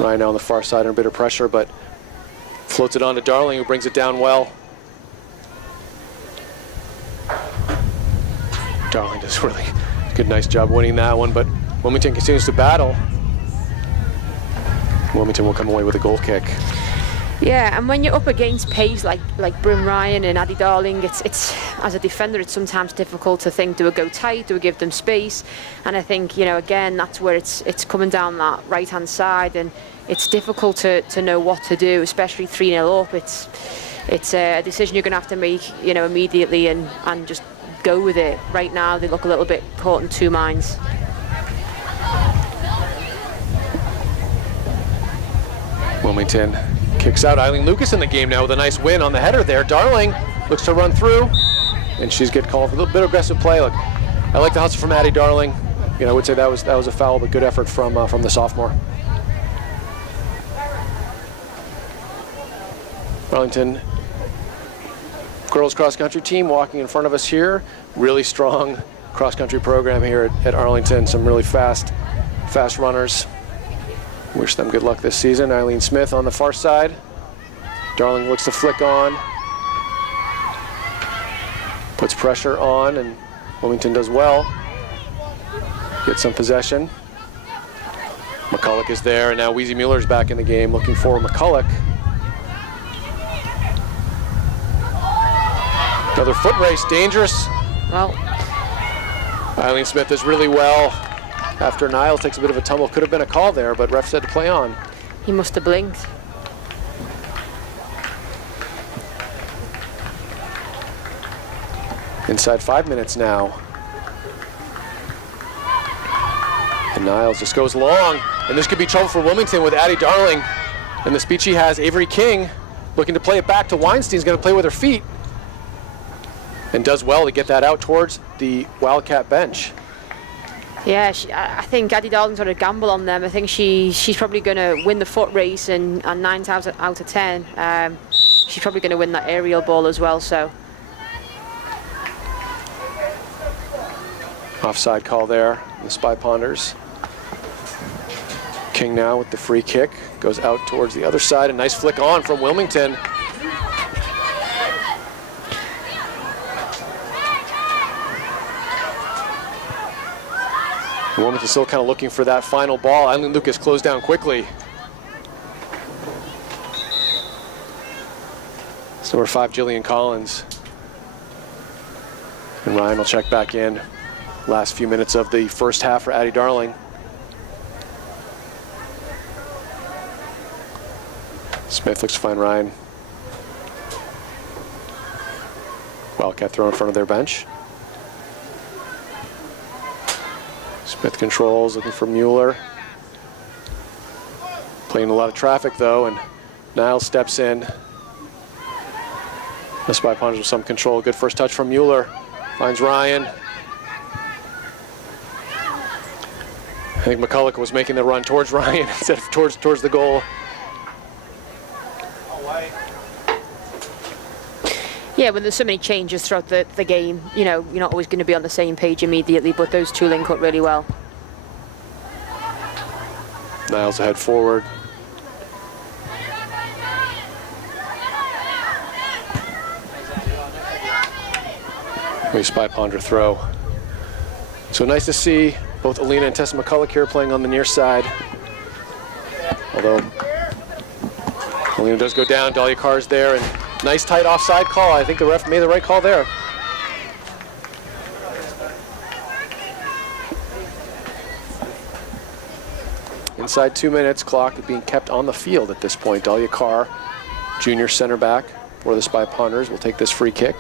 Ryan now on the far side under a bit of pressure, but floats it on to Darling, who brings it down well. Darling does a really good, nice job winning that one, but Wilmington continues to battle. Wilmington will come away with a goal kick. Yeah, and when you're up against pace like Bryn Ryan and Addie Darling, it's as a defender, it's sometimes difficult to think, do we go tight, do we give them space? And I think, again, that's where it's coming down that right-hand side, and it's difficult to know what to do, especially 3-0 up. It's a decision you're going to have to make, immediately and just go with it. Right now, they look a little bit caught in two minds. Wilmington kicks out. Eileen Lucas in the game now with a nice win on the header there. Darling looks to run through, and she's getting called for a little bit of aggressive play. Look, I like the hustle from Addie Darling. I would say that was a foul, but good effort from the sophomore. Arlington girls cross-country team walking in front of us here. Really strong cross-country program here at Arlington. Some really fast runners. Wish them good luck this season. Eileen Smith on the far side. Darling looks to flick on. Puts pressure on, and Wilmington does well. Gets some possession. McCulloch is there, and now Weezy Mueller's back in the game, looking for McCulloch. Another foot race, dangerous. Well, Eileen Smith does really well. After Niles takes a bit of a tumble, could have been a call there, but ref said to play on. he must have blinked. Inside 5 minutes now. And Niles just goes long, and this could be trouble for Wilmington with Addie Darling. And the speed she has, Avery King, looking to play it back to Weinstein's going to play with her feet. And does well to get that out towards the Wildcat bench. Yeah, I think Addie Darling's got a gamble on them. I think she's probably going to win the foot race, and 9 times out of 10, she's probably going to win that aerial ball as well. So offside call there, the Spy Ponders. King now with the free kick, goes out towards the other side. A nice flick on from Wilmington. Wilmington still kind of looking for that final ball. Eileen Lucas closed down quickly. It's number 5, Jillian Collins. And Ryan will check back in. Last few minutes of the first half for Addie Darling. Smith looks to find Ryan. Wildcat throw in front of their bench. Smith controls, looking for Mueller. Playing a lot of traffic though, and Niles steps in. The Spy Ponders with some control. Good first touch from Mueller. Finds Ryan. I think McCulloch was making the run towards Ryan instead of towards the goal. Yeah, when there's so many changes throughout the game, you know, you're not always going to be on the same page immediately, but those two link up really well. Niles ahead forward. We Spy Ponder throw. So nice to see both Alina and Tessa McCulloch here playing on the near side. Although Alina does go down, Dahlia Carr's there, and nice tight offside call. I think the ref made the right call there. Inside 2 minutes, clock being kept on the field at this point. Dahlia Carr, junior center back for the Spy Ponders, will take this free kick.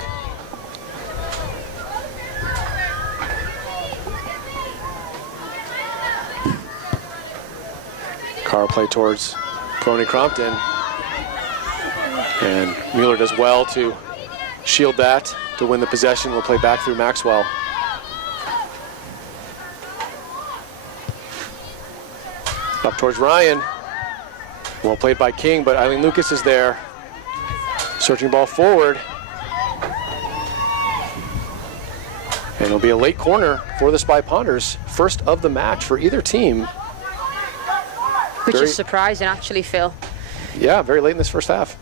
Carr play towards Prony Crompton. And Mueller does well to shield that to win the possession. We'll play back through Maxwell. Up towards Ryan. Well played by King, but Eileen Lucas is there. Searching ball forward. And it'll be a late corner for the Spy Ponders. First of the match for either team. Which is surprising, actually, Phil. Yeah, very late in this first half.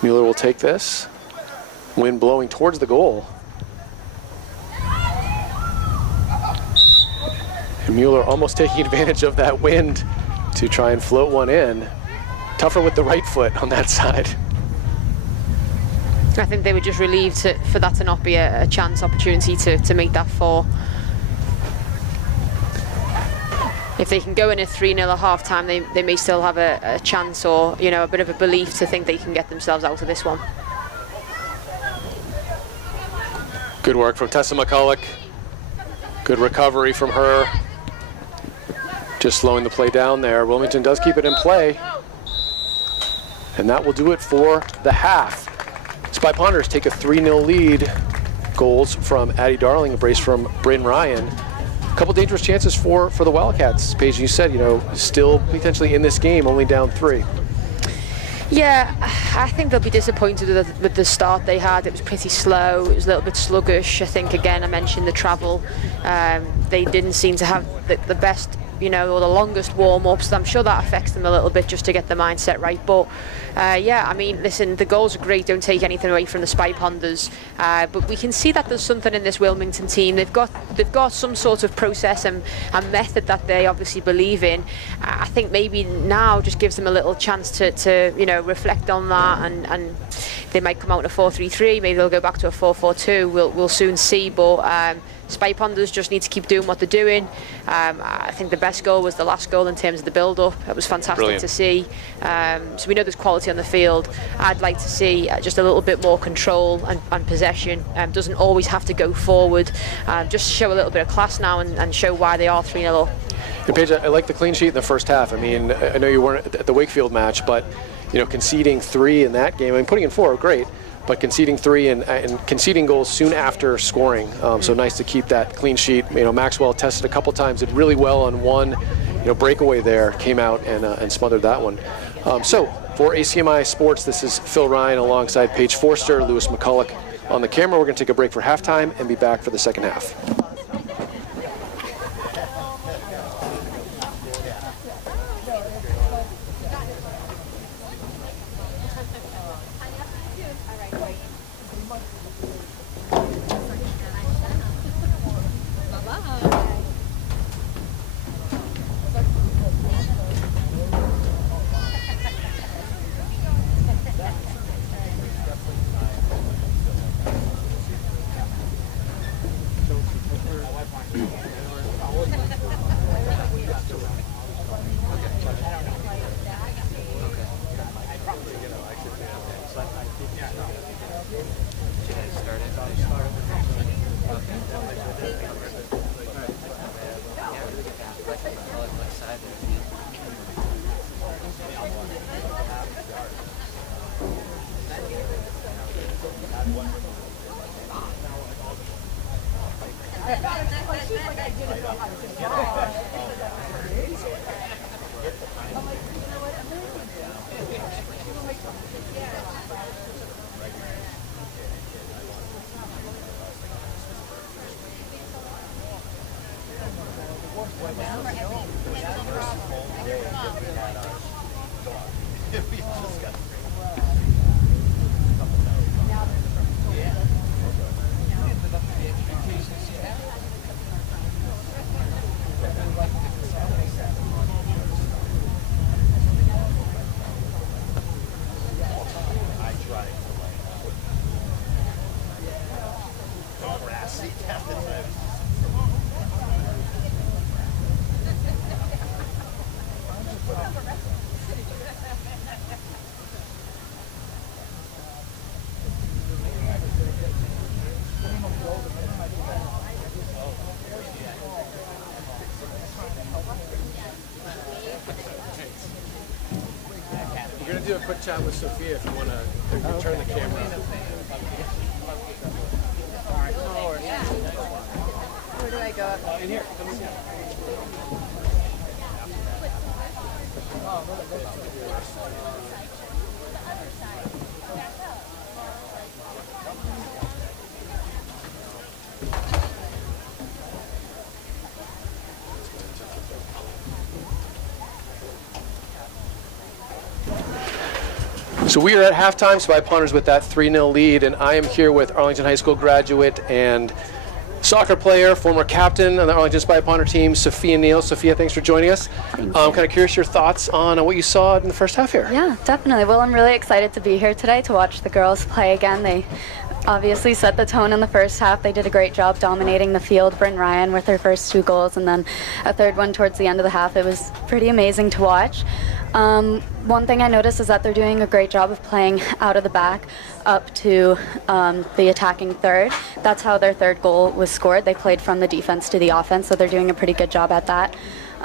Mueller will take this. Wind blowing towards the goal. And Mueller almost taking advantage of that wind to try and float one in. Tougher with the right foot on that side. I think they were just relieved for that to not be a chance opportunity to make that 4. If they can go in a 3-0 at half-time, they may still have a chance, or, you know, a bit of a belief to think they can get themselves out of this one. Good work from Tessa McCulloch. Good recovery from her. Just slowing the play down there. Wilmington does keep it in play. And that will do it for the half. Spy Ponders take a 3-0 lead. Goals from Addie Darling, a brace from Bryn Ryan. A couple dangerous chances for the Wildcats. Paige, you said, you know, still potentially in this game, only down 3. Yeah, I think they'll be disappointed with the start they had. It was pretty slow. It was a little bit sluggish. I think, again, I mentioned the travel. They didn't seem to have the best, you know, or the longest warm-ups. I'm sure that affects them a little bit just to get the mindset right. But yeah, I mean, listen, the goals are great. Don't take anything away from the Spy Ponders. But we can see that there's something in this Wilmington team. They've got some sort of process and method that they obviously believe in. I think maybe now just gives them a little chance to you know, reflect on that, and they might come out in a 4-3-3. Maybe they'll go back to a 4-4-2. We'll soon see. But Spy Ponders just need to keep doing what they're doing. I think the best goal was the last goal in terms of the build-up. It was fantastic. Brilliant to see. So we know there's quality on the field. I'd like to see just a little bit more control and possession. Doesn't always have to go forward. Just show a little bit of class now and show why they are 3-0 up. And Paige, I like the clean sheet in the first half. I mean, I know you weren't at the Wakefield match, but you know, conceding 3 in that game, I mean, putting in 4, great. But conceding 3 and conceding goals soon after scoring. So nice to keep that clean sheet. You know, Maxwell tested a couple times, did really well on one, you know, breakaway there, came out and smothered that one. So for ACMi Sports, this is Phil Ryan alongside Paige Forster, Lewis McCulloch on the camera. We're going to take a break for halftime and be back for the second half. We're going to do a quick chat with Sophia if you want to turn the camera on. Where do I go? In here. So we are at halftime, Spy Punters with that 3-0 lead, and I am here with Arlington High School graduate and soccer player, former captain on the Arlington Spy Punter team, Sophia Neal. Sophia, thanks for joining us. I'm kind of curious your thoughts on what you saw in the first half here. Yeah, definitely. Well, I'm really excited to be here today to watch the girls play again. They obviously set the tone in the first half. They did a great job dominating the field. Bryn Ryan with her first 2 goals, and then a third one towards the end of the half. It was pretty amazing to watch. One thing I noticed is that they're doing a great job of playing out of the back up to the attacking third. That's how their third goal was scored. They played from the defense to the offense, so they're doing a pretty good job at that.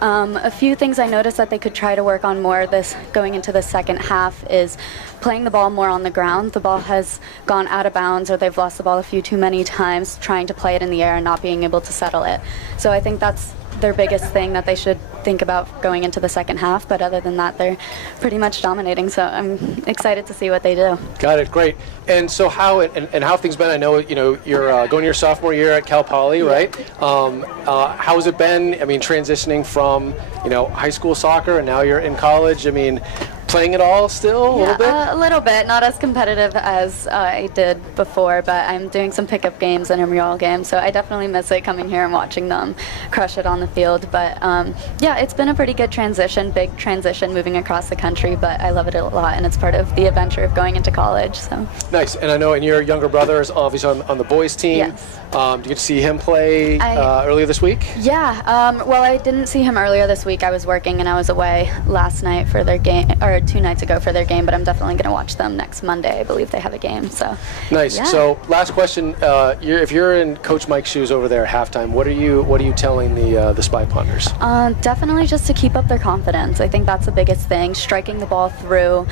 A few things I noticed that they could try to work on more this going into the second half is playing the ball more on the ground. The ball has gone out of bounds, or they've lost the ball a few too many times trying to play it in the air and not being able to settle it. So I think that's their biggest thing that they should think about going into the second half. But other than that, they're pretty much dominating. So I'm excited to see what they do. Got it, great. And so how have things been? I know you're going your sophomore year at Cal Poly, right? How has it been? I mean, transitioning from high school soccer and now you're in college. I mean, playing it all still a little bit? A little bit. Not as competitive as I did before, but I'm doing some pickup games and intramural games, so I definitely miss it coming here and watching them crush it on the field. But yeah, it's been a pretty good transition, big transition moving across the country, but I love it a lot, and it's part of the adventure of going into college. So nice. And I know, and your younger brother is obviously on the boys team. Yes. Did you get to see him play earlier this week? Yeah. Well, I didn't see him earlier this week. I was working and I was away last night for their game, or 2 nights ago for their game, but I'm definitely going to watch them next Monday. I believe they have a game. So nice. Yeah. So last question: if you're in Coach Mike's shoes over there at halftime, what are you telling the Spy Punters? Definitely just to keep up their confidence. I think that's the biggest thing. Striking the ball through,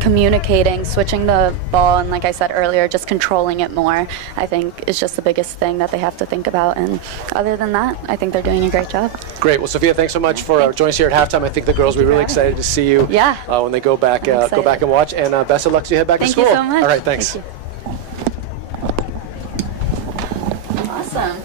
communicating, switching the ball, and like I said earlier, just controlling it more. I think is just the biggest thing that they have to think about. And other than that, I think they're doing a great job. Great. Well, Sophia, thanks so much for joining us here at halftime. I think the girls will be really excited to see you. Yeah. When they go back and watch. And best of luck as you head back to school. Thank you so much. All right, thanks. Thank you. Awesome.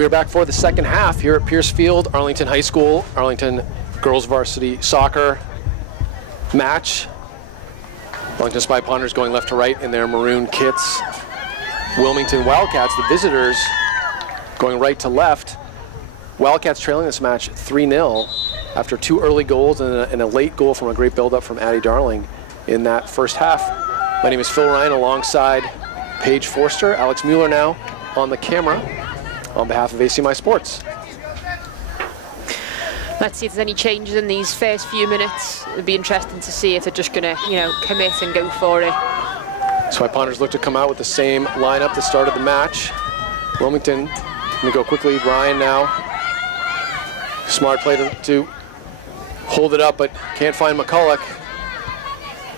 We are back for the second half here at Pierce Field, Arlington High School, Arlington girls varsity soccer match. Arlington Spy Ponders going left to right in their maroon kits. Wilmington Wildcats, the visitors, going right to left. Wildcats trailing this match 3-0 after 2 early goals and a late goal from a great build-up from Addie Darling in that first half. My name is Phil Ryan alongside Paige Forster. Alex Mueller now on the camera on behalf of ACMi Sports. Let's see if there's any changes in these first few minutes. It'll be interesting to see if they're just going to, commit and go for it. Spy Ponders look to come out with the same lineup that started the match. Wilmington going to go quickly. Ryan now. Smart play to hold it up, but can't find McCulloch.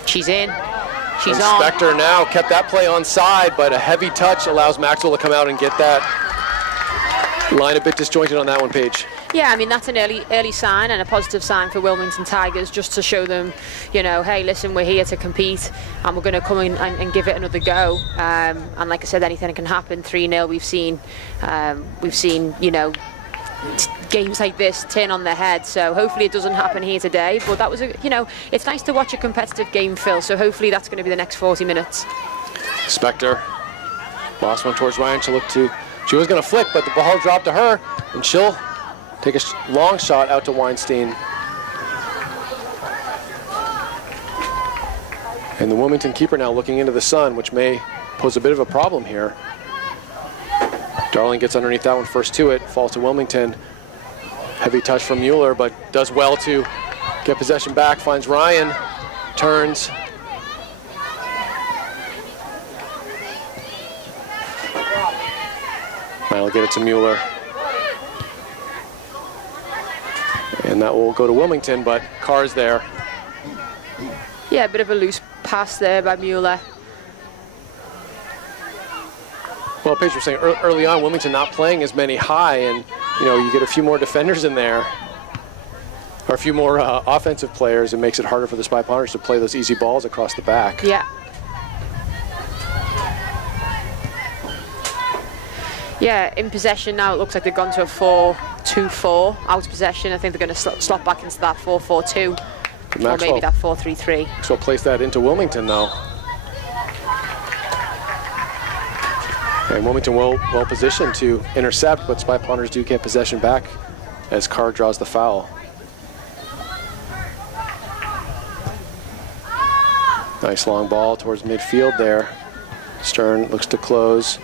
She's in. She's and on. Spector now kept that play onside, but a heavy touch allows Maxwell to come out and get that line a bit disjointed on that one, Paige. Yeah, I mean, that's an early sign and a positive sign for Wilmington Tigers, just to show them, hey, listen, we're here to compete and we're going to come in and give it another go. And like I said, anything can happen. 3-0, we've seen, games like this turn on their head. So hopefully it doesn't happen here today. But that was, it's nice to watch a competitive game, Phil. So hopefully that's going to be the next 40 minutes. Spector lost one towards Ryan. She was going to flick, but the ball dropped to her, and she'll take a long shot out to Weinstein. And the Wilmington keeper now looking into the sun, which may pose a bit of a problem here. Darling gets underneath that one first to it, falls to Wilmington. Heavy touch from Mueller, but does well to get possession back, finds Ryan, turns. Ryan will get it to Mueller. And that will go to Wilmington, but Carr's there. Yeah, a bit of a loose pass there by Mueller. Well, Paige was saying early on, Wilmington not playing as many high, and you get a few more defenders in there, or a few more offensive players. It makes it harder for the Spy Ponders to play those easy balls across the back. Yeah. Yeah, in possession now, it looks like they've gone to a 4-2-4. Out of possession, I think they're going to slot back into that 4-4-2, or maybe that 4-3-3. Maxwell place that into Wilmington, though. And Wilmington well positioned to intercept, but Spy Ponders do get possession back as Carr draws the foul. Nice long ball towards midfield there. Stern looks to close.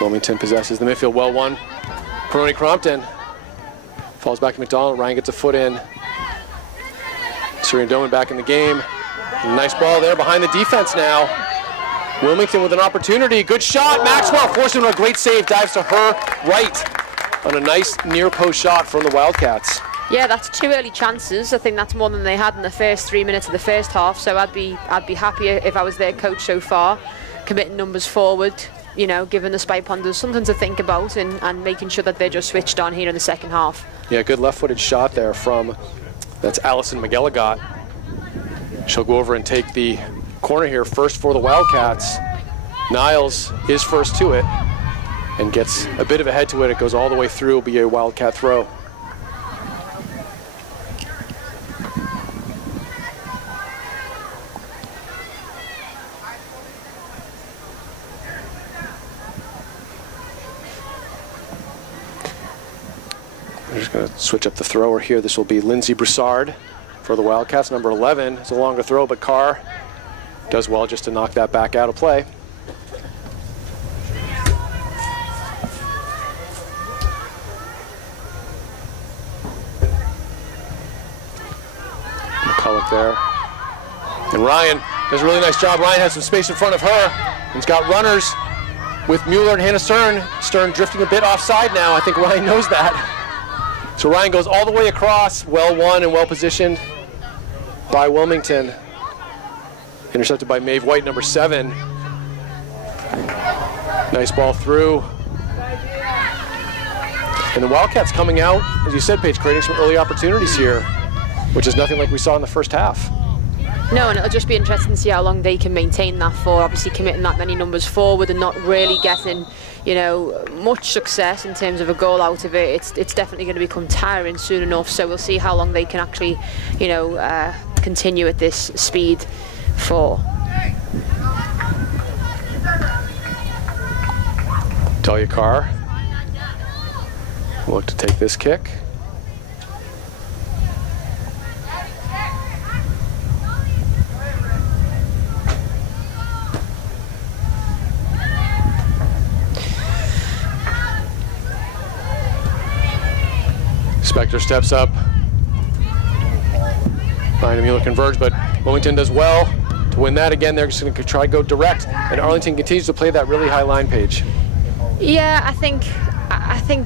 Wilmington possesses the midfield, well won. Peroni Crompton falls back to McDonald. Ryan gets a foot in. Syrian Doman back in the game. Nice ball there behind the defense now. Wilmington with an opportunity. Good shot. Maxwell forcing a great save. Dives to her right on a nice near post shot from the Wildcats. Yeah, that's 2 early chances. I think that's more than they had in the first 3 minutes of the first half. So I'd be happier if I was their coach so far, committing numbers forward. Giving the Spy Ponders something to think about and making sure that they're just switched on here in the second half. Yeah, good left-footed shot there that's Allison McGilligot. She'll go over and take the corner here first for the Wildcats. Niles is first to it and gets a bit of a head to it. It goes all the way through. It'll be a Wildcat throw. We're just going to switch up the thrower here. This will be Lindsay Broussard for the Wildcats. Number 11. It's a longer throw, but Carr does well just to knock that back out of play. McCulloch there. And Ryan does a really nice job. Ryan has some space in front of her. He's got runners with Mueller and Hannah Stern. Stern drifting a bit offside now. I think Ryan knows that. So Ryan goes all the way across, well won and well positioned by Wilmington. Intercepted by Maeve White, number 7. Nice ball through. And the Wildcats coming out, as you said, Paige, creating some early opportunities here, which is nothing like we saw in the first half. No, and it'll just be interesting to see how long they can maintain that for. Obviously, committing that many numbers forward and not really getting, you know, much success in terms of a goal out of it. It's definitely going to become tiring soon enough. So we'll see how long they can actually, you know, continue at this speed for. Zykorie will look to take this kick. Spector steps up. Ryan and Mueller converge, but Wilmington does well to win that. Again, they're just going to try to go direct, and Arlington continues to play that really high line, Paige. Yeah, I think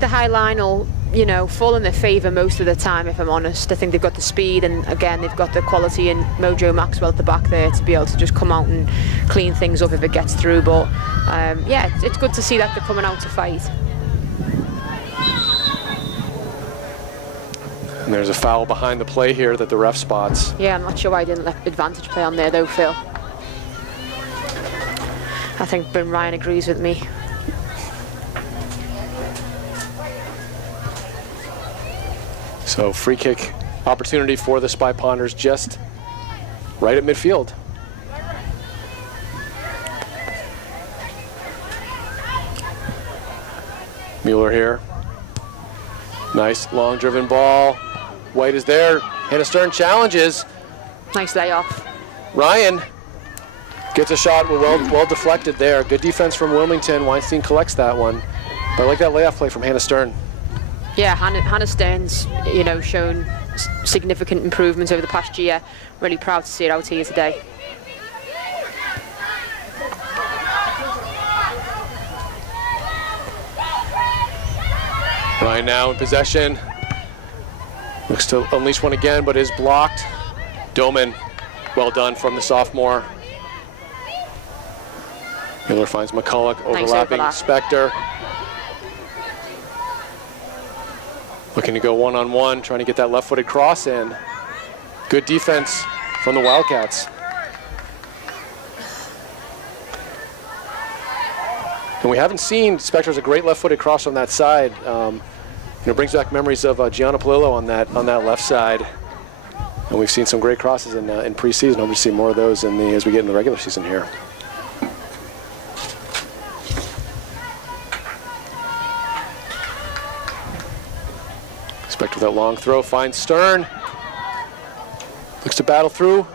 the high line will, you know, fall in their favour most of the time, if I'm honest. I think they've got the speed, and again, they've got the quality and Mojo Maxwell at the back there to be able to just come out and clean things up if it gets through. But yeah, it's good to see that they're coming out to fight. And there's a foul behind the play here that the ref spots. Yeah, I'm not sure why I didn't let advantage play on there though, Phil. I think Ben Ryan agrees with me. So free kick opportunity for the Spy Ponders just right at midfield. Mueller here. Nice long driven ball. White is there. Hannah Stern challenges. Nice layoff. Ryan gets a shot. Well deflected there. Good defense from Wilmington. Weinstein collects that one. But I like that layoff play from Hannah Stern. Yeah, Hannah Stern's, you know, shown significant improvements over the past year. Really proud to see it out here today. Ryan now in possession. Looks to unleash one again, but is blocked. Doman, well done from the sophomore. Mueller finds McCulloch, overlapping Spector. Looking to go one-on-one, trying to get that left-footed cross in. Good defense from the Wildcats. And we haven't seen, Spector's a great left-footed cross on that side. You know, brings back memories of Gianna Polillo on that left side. And we've seen some great crosses in preseason. Hope to see more of those as we get in the regular season here. Spector with that long throw, finds Stern. Looks to battle through.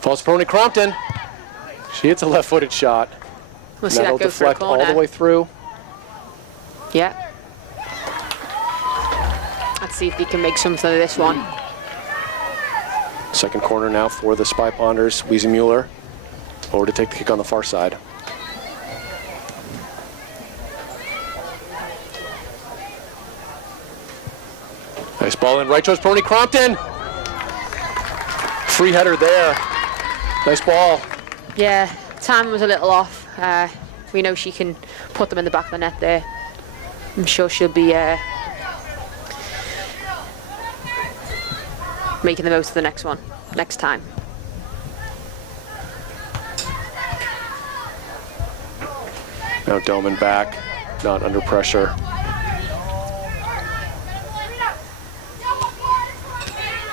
Falls to Peroni Crompton. She hits a left-footed shot. We'll see that go for a corner. All the way through. Yeah. Let's see if he can make something of this one. Second corner now for the Spy Ponders. Weezy Mueller over to take the kick on the far side. Nice ball in right towards Peroni Crompton. Free header there. Nice ball. Yeah, time was a little off. We know she can put them in the back of the net there. I'm sure she'll be making the most of the next one, next time. Now Doman back, not under pressure.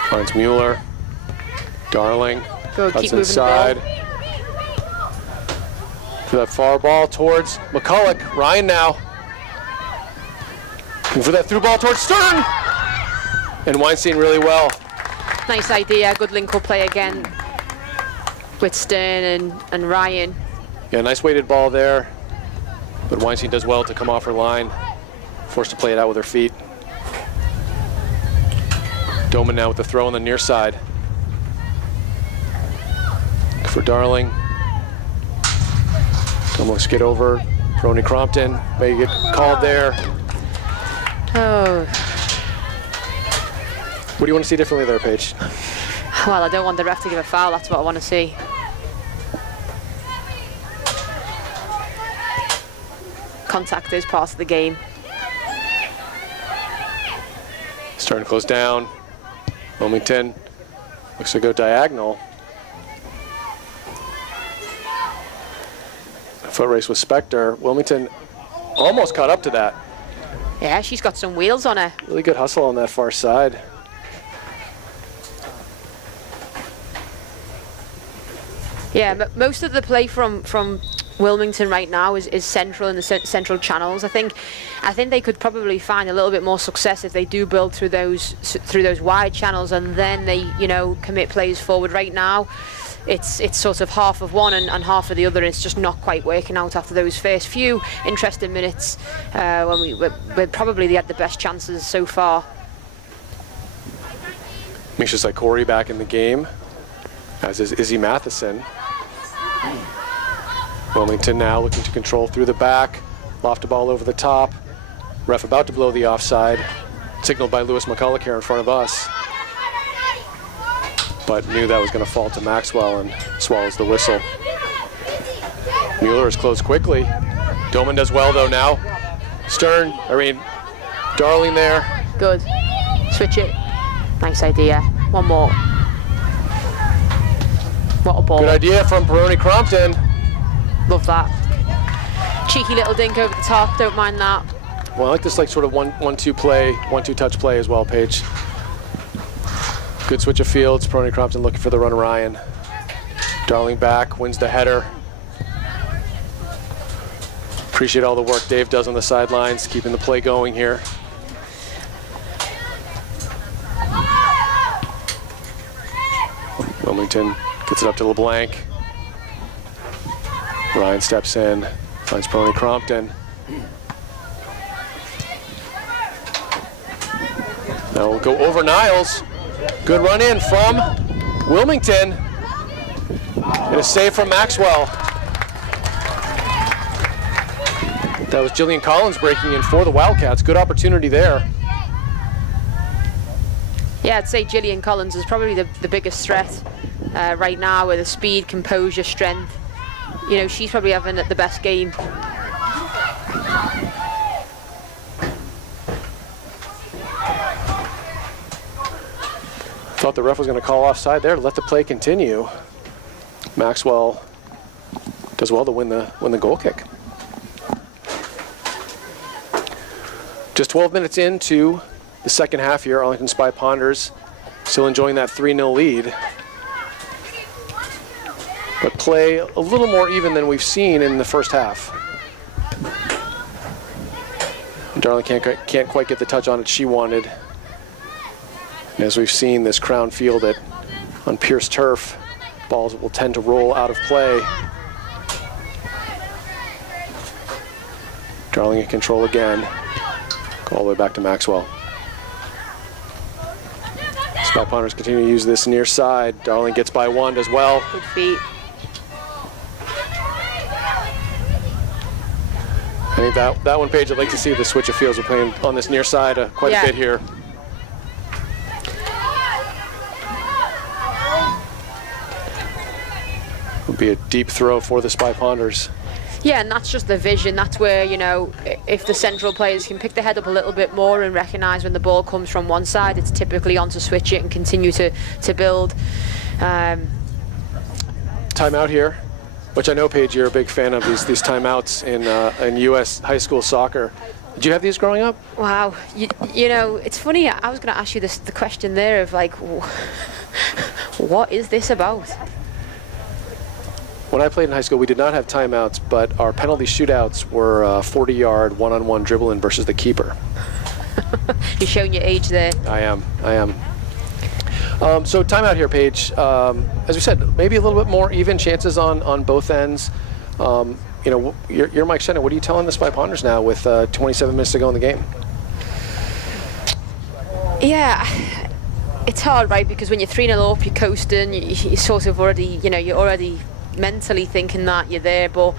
Finds Mueller. Darling. Go, cuts keep moving inside. For that far ball towards McCulloch. Ryan now. And for that through ball towards Stern. And Weinstein really well. Nice idea. Good link-up play again with Stern and Ryan. Yeah, nice weighted ball there. But Weinstein does well to come off her line. Forced to play it out with her feet. Doman now with the throw on the near side. For Darling. Almost get over. Peroni Crompton may get called there. Oh. What do you want to see differently there, Paige? Well, I don't want the ref to give a foul. That's what I want to see. Contact is part of the game. Starting to close down. Wilmington looks to go diagonal. Foot race with Spector. Wilmington almost caught up to that. Yeah, she's got some wheels on her. Really good hustle on that far side. Yeah, most of the play from Wilmington right now is central in the central channels. I think they could probably find a little bit more success if they do build through those wide channels, and then they commit plays forward. Right now, it's sort of half of one and half of the other, and it's just not quite working out after those first few interesting minutes when we're probably had the best chances so far. Misha Zykorie back in the game, as is Izzy Matheson. Wilmington now looking to control through the back, loft a ball over the top. Ref about to blow the offside, signaled by Lewis McCulloch here in front of us. But knew that was going to fall to Maxwell and swallows the whistle. Mueller is closed quickly. Doman does well though now. Darling there. Good. Switch it. Nice idea. One more. What a ball. Good idea from Peroni Crompton. Love that. Cheeky little dink over the top, don't mind that. Well, I like this sort of one-two touch play as well, Paige. Good switch of fields. Peroni Crompton looking for the run Ryan. Darling back, wins the header. Appreciate all the work Dave does on the sidelines, keeping the play going here. Wilmington gets it up to LeBlanc. Ryan steps in, finds Peroni Crompton. Now we'll go over Niles. Good run in from Wilmington. And a save from Maxwell. That was Jillian Collins breaking in for the Wildcats. Good opportunity there. Yeah, I'd say Jillian Collins is probably the biggest threat right now, with the speed, composure, strength. She's probably having the best game. Thought the ref was going to call offside there to let the play continue. Maxwell does well to win the goal kick. Just 12 minutes into the second half here, Arlington Spy Ponders still enjoying that 3-0 lead. But play a little more even than we've seen in the first half. Darling can't quite get the touch on it she wanted. And as we've seen this Crown Field on Pierce turf, balls will tend to roll out of play. Darling in control again. Go all the way back to Maxwell. Spy Ponders continue to use this near side. Darling gets by one as well. Good feet. I think that one, Paige, I'd like to see the switch of fields. We're playing on this near side quite a bit here. Would be a deep throw for the Spy Ponders. Yeah, and that's just the vision. That's where, if the central players can pick their head up a little bit more and recognise when the ball comes from one side, it's typically on to switch it and continue to build. Timeout here, which I know, Paige, you're a big fan of these timeouts in U.S. high school soccer. Did you have these growing up? Wow. It's funny. I was going to ask you the question there of, what is this about? When I played in high school, we did not have timeouts, but our penalty shootouts were 40-yard one-on-one dribbling versus the keeper. You're showing your age there. I am. So timeout here, Paige. As we said, maybe a little bit more even chances on both ends. You're Mike Shenner. What are you telling the Spy Ponders now with 27 minutes to go in the game? Yeah, it's hard, right? Because when you're 3-0 up, you're coasting. You're sort of already, you're already mentally thinking that you're there. But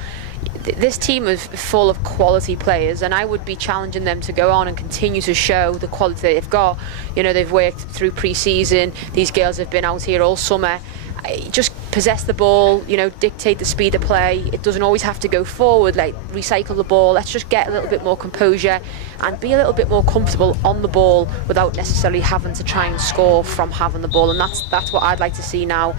this team is full of quality players, and I would be challenging them to go on and continue to show the quality they've got. They've worked through pre-season. These girls have been out here all summer. Just possess the ball, you know, dictate the speed of play. It doesn't always have to go forward, like recycle the ball. Let's just get a little bit more composure and be a little bit more comfortable on the ball without necessarily having to try and score from having the ball. And that's what I'd like to see now.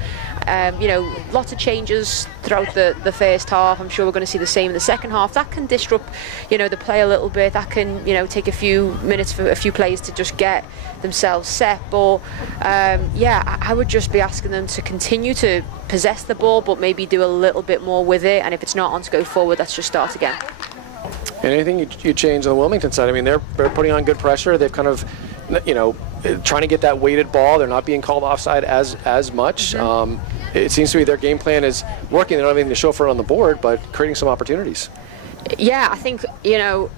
You know, lots of changes throughout the first half. I'm sure we're going to see the same in the second half. That can disrupt, you know, the play a little bit. That can, you know, take a few minutes for a few players to just get themselves set. But yeah, I would just be asking them to continue to possess the ball, but maybe do a little bit more with it. And if it's not on to go forward, let's just start again. Anything you change on the Wilmington side? I mean, they're putting on good pressure. They've kind of, you know, trying to get that weighted ball. They're not being called offside as much. It seems to be their game plan is working. They're not even to show for it on the board, but creating some opportunities. Yeah, I think, you know,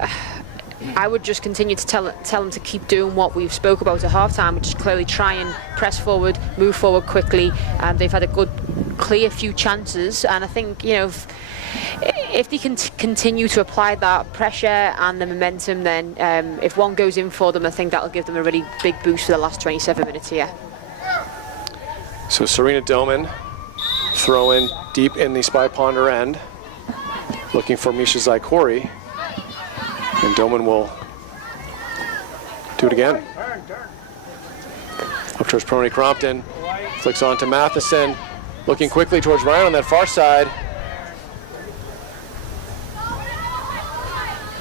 I would just continue to tell them to keep doing what we've spoke about at halftime, which is clearly try and press forward, move forward quickly. They've had a good, clear few chances, and I think, you know, if they can continue to apply that pressure and the momentum, then if one goes in for them, I think that'll give them a really big boost for the last 27 minutes here. So Serena Doman throwing deep in the Spy Ponder end, looking for Misha Zykorie, and Doman will do it again. Up towards Prony Crompton, flicks on to Matheson, looking quickly towards Ryan on that far side.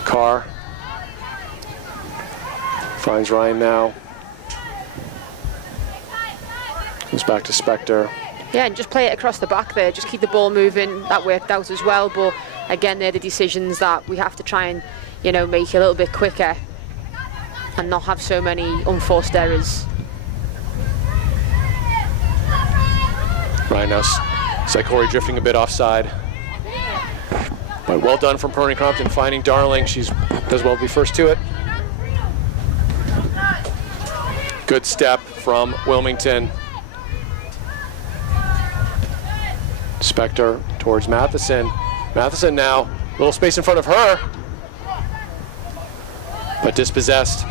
Carr finds Ryan now. Comes back to Spector. Yeah, and just play it across the back there. Just keep the ball moving. That worked out as well. But again, they're the decisions that we have to try and, you know, make a little bit quicker and not have so many unforced errors. Ryan now, Zykorie drifting a bit offside. But well done from Prony Crompton finding Darling. She does well to be first to it. Good step from Wilmington. Spector towards Matheson. Matheson now, a little space in front of her, but dispossessed.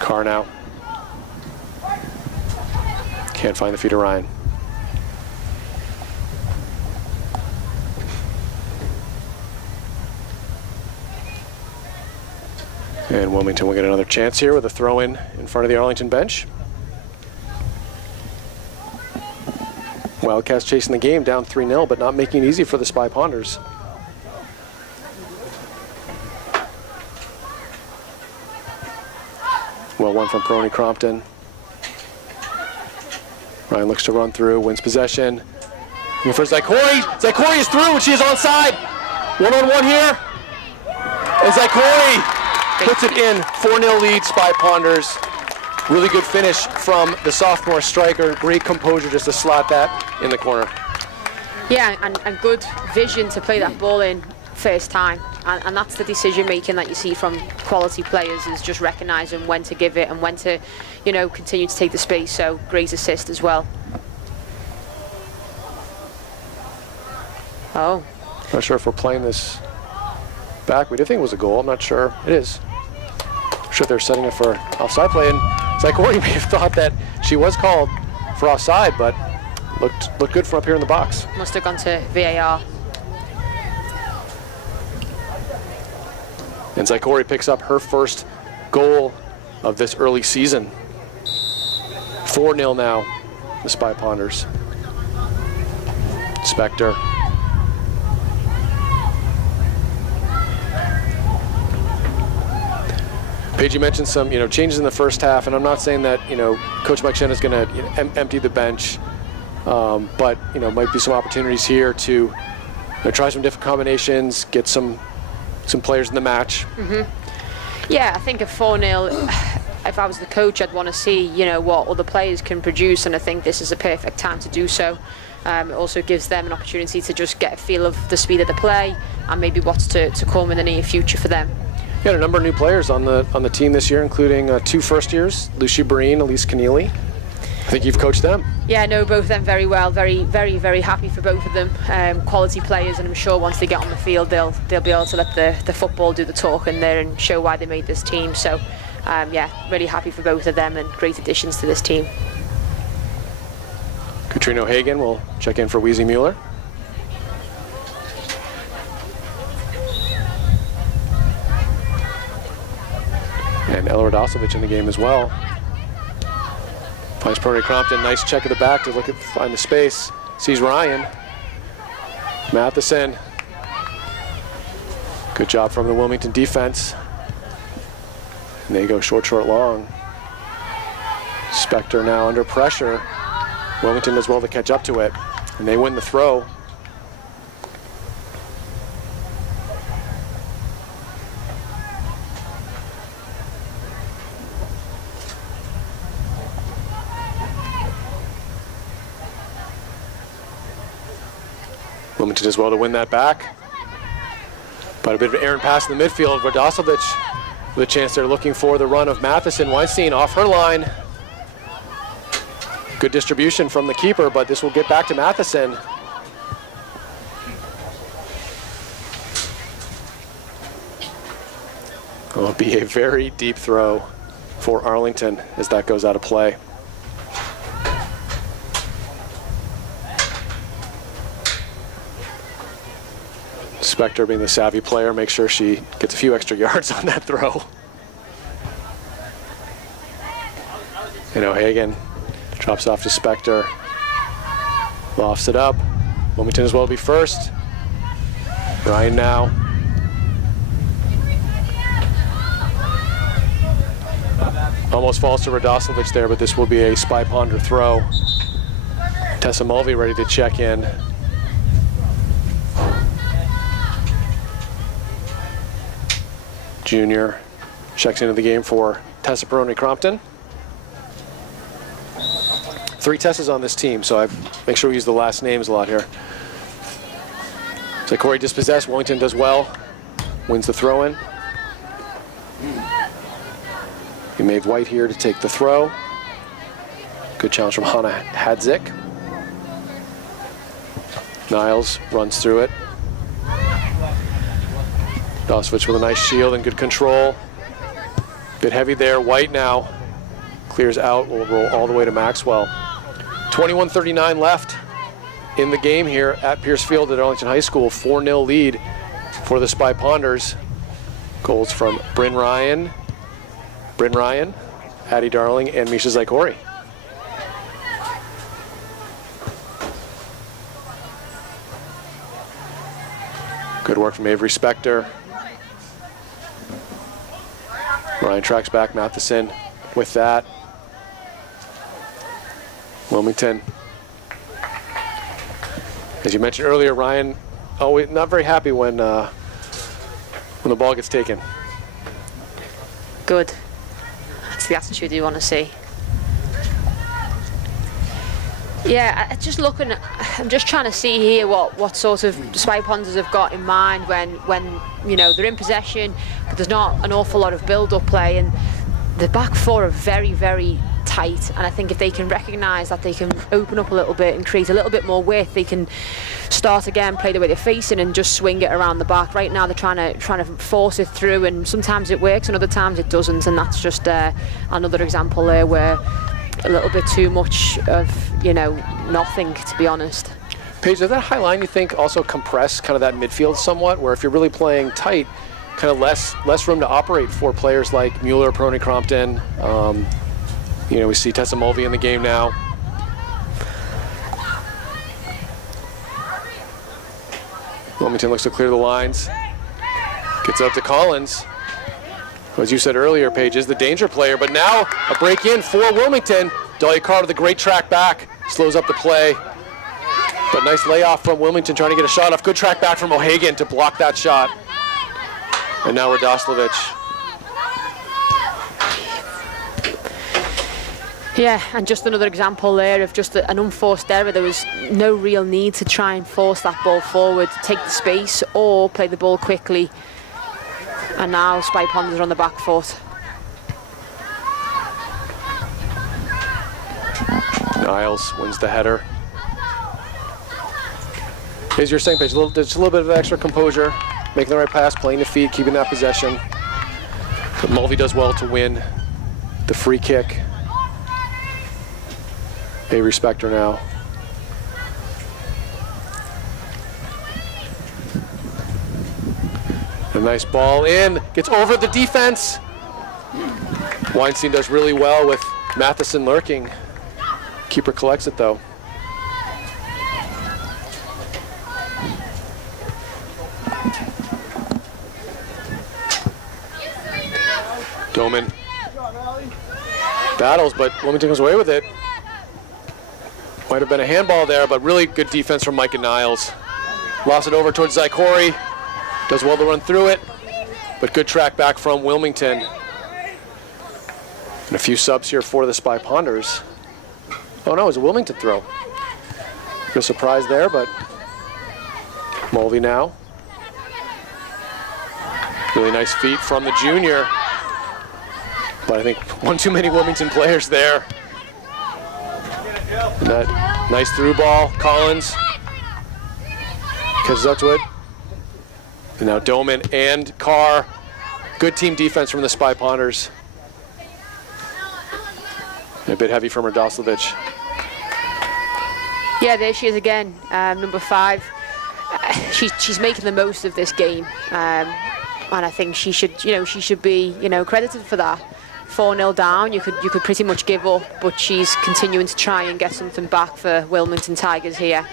Carr now. Can't find the feet of Ryan. And Wilmington will get another chance here with a throw-in in front of the Arlington bench. Wildcats chasing the game, down 3-0, but not making it easy for the Spy Ponders. Well, one from Prony Crompton. Ryan looks to run through, wins possession. Looking for Zykorie. Zykorie is through, and she is onside. One-on-one here. And Zykorie puts it in. 4-0 lead, Spy Ponders. Really good finish from the sophomore striker. Great composure just to slot that in the corner. Yeah, and good vision to play that ball in first time. And that's the decision making that you see from quality players, is just recognizing when to give it and when to, you know, continue to take the space. So great assist as well. Oh. Not sure if we're playing this back. We did think it was a goal. I'm not sure. It is. I'm sure they're setting it for offside play. And Zykorie may have thought that she was called for offside, but looked good from up here in the box. Must have gone to VAR. And Zykorie picks up her first goal of this early season. 4-0 now, the Spy Ponders. Spector. Paige, you mentioned some, changes in the first half, and I'm not saying that, Coach Mike Shen is going to empty the bench, but, might be some opportunities here to try some different combinations, get some players in the match. Mm-hmm. Yeah, I think a 4-0, if I was the coach, I'd want to see, what other players can produce, and I think this is a perfect time to do so. It also gives them an opportunity to just get a feel of the speed of the play and maybe what's to come in the near future for them. You had a number of new players on the team this year, including 2 first years, Lucy Breen, Elise Keneally. I think you've coached them. Yeah, I know both of them very well. Very, very, very happy for both of them. Quality players, and I'm sure once they get on the field, they'll be able to let the football do the talking there and show why they made this team. So yeah, really happy for both of them and great additions to this team. Katrina O'Hagan will check in for Weezy Mueller. And Ella Radosevich in the game as well. Finds Peroni Crompton, nice check at the back to find the space. Sees Ryan. Matheson. Good job from the Wilmington defense. And they go short, long. Spector now under pressure. Wilmington does well to catch up to it. And they win the throw. Wilmington does well to win that back. But a bit of an errant pass in the midfield. Radosevich with a chance there looking for the run of Matheson. Weinstein off her line. Good distribution from the keeper, but this will get back to Matheson. It'll be a very deep throw for Arlington as that goes out of play. Spector, being the savvy player, makes sure she gets a few extra yards on that throw. And O'Hagan drops off to Spector. Lofts it up. Wilmington as well to be first. Ryan now. Almost falls to Radosevich there, but this will be a Spy Ponder throw. Tessa Mulvey ready to check in. Junior checks into the game for Tessa Peroni Crompton. 3 Tessas on this team, so I make sure we use the last names a lot here. Zykorie dispossessed. Wilmington does well. Wins the throw-in. We made White here to take the throw. Good challenge from Hannah Hadzik. Niles runs through it. Radosevich with a nice shield and good control. Bit heavy there. White now clears out. Will roll all the way to Maxwell. 21:39 left in the game here at Pierce Field at Arlington High School. 4-0 lead for the Spy Ponders. Goals from Bryn Ryan, Addie Darling, and Misha Zykorie. Good work from Avery Spector. Ryan tracks back Matheson with that. Wilmington. As you mentioned earlier, Ryan, not very happy when the ball gets taken. Good. That's the attitude you want to see. Yeah, I'm just trying to see here what sort of Spy Ponders have got in mind when you know they're in possession, but there's not an awful lot of build-up play, and the back four are very, very tight. And I think if they can recognise that they can open up a little bit and create a little bit more width, they can start again, play the way they're facing, and just swing it around the back. Right now they're trying to force it through, and sometimes it works, and other times it doesn't. And that's just another example there where a little bit too much of, nothing, to be honest. Paige, does that high line, you think, also compress kind of that midfield somewhat, where if you're really playing tight, kind of less room to operate for players like Mueller, Peroni Crompton? We see Tessa Mulvey in the game now. Wilmington looks to clear the lines. Gets up to Collins. As you said earlier, Paige is the danger player, but now a break in for Wilmington. Dahlia Carter, the great track back, slows up the play. But nice layoff from Wilmington, trying to get a shot off. Good track back from O'Hagan to block that shot. And now Radosevich. Yeah, and just another example there of just an unforced error. There was no real need to try and force that ball forward, take the space, or play the ball quickly. And now Spy Ponders are on the back foot. Niles wins the header. As you're saying, Paige, just a little bit of extra composure, making the right pass, playing the feet, keeping that possession. But Mulvey does well to win the free kick. They respect her now. A nice ball in, gets over the defense. Weinstein does really well with Matheson lurking. Keeper collects it though. Doman battles, but Wilmington goes away with it. Might have been a handball there, but really good defense from Micah Niles. Lost it over towards Zykorie. Does well to run through it, but good track back from Wilmington. And a few subs here for the Spy Ponders. Oh no, it was a Wilmington throw. No surprise there, but Mulvey now. Really nice feet from the junior. But I think one too many Wilmington players there. And that nice through ball, Collins catches up to it. And now Doman and Carr. Good team defense from the Spy Ponders. And a bit heavy from Radoslavich. Yeah, there she is again, number 5. She's making the most of this game, and I think she should be credited for that. 4-0 down, you could pretty much give up, but she's continuing to try and get something back for Wilmington Tigers here.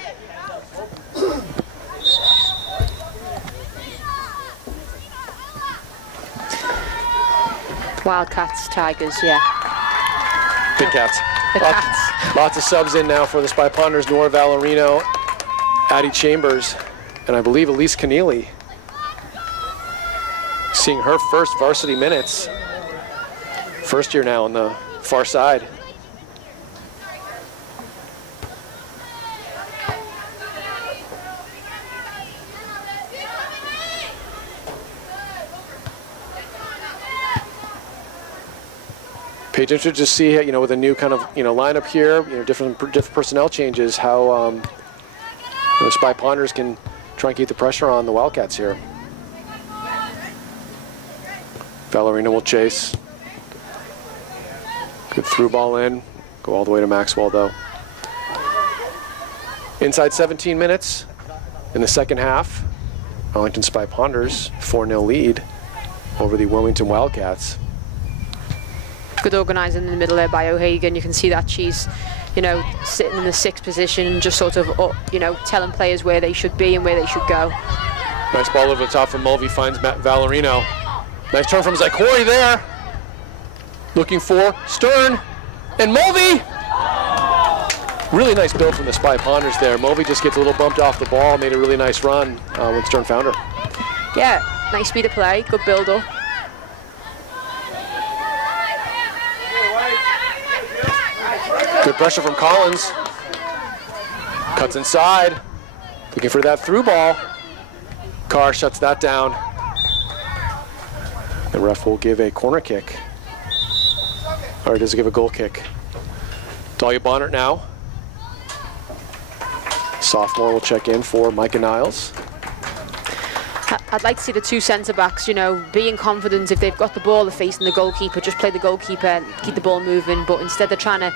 Wildcats, Tigers, yeah. Big Cats. The Cats. Lots of subs in now for the Spy Ponders. Nora Valerino, Addie Chambers, and I believe Elise Keneally. Seeing her first varsity minutes. First year now on the far side. Page interested to see, with a new kind of, lineup here, different personnel changes, how the Spy Ponders can try and keep the pressure on the Wildcats here. Valerina will chase. Good through ball in. Go all the way to Maxwell though. Inside 17 minutes in the second half. Arlington Spy Ponders 4-0 lead over the Wilmington Wildcats. Good organising in the middle there by O'Hagan. You can see that she's, sitting in the 6th position, just sort of, telling players where they should be and where they should go. Nice ball over the top from Mulvey, finds Valerino. Nice turn from Zykorie there. Looking for Stern and Mulvey. Really nice build from the Spy Ponders there. Mulvey just gets a little bumped off the ball, made a really nice run when Stern found her. Yeah, nice speed of play, good build up. Good pressure from Collins. Cuts inside. Looking for that through ball. Carr shuts that down. The ref will give a corner kick. Or does it give a goal kick? Dahlia Bonnert now. Sophomore will check in for Micah Niles. I'd like to see the 2 centre-backs, being confident if they've got the ball, they're facing the goalkeeper, just play the goalkeeper, keep the ball moving, but instead they're trying to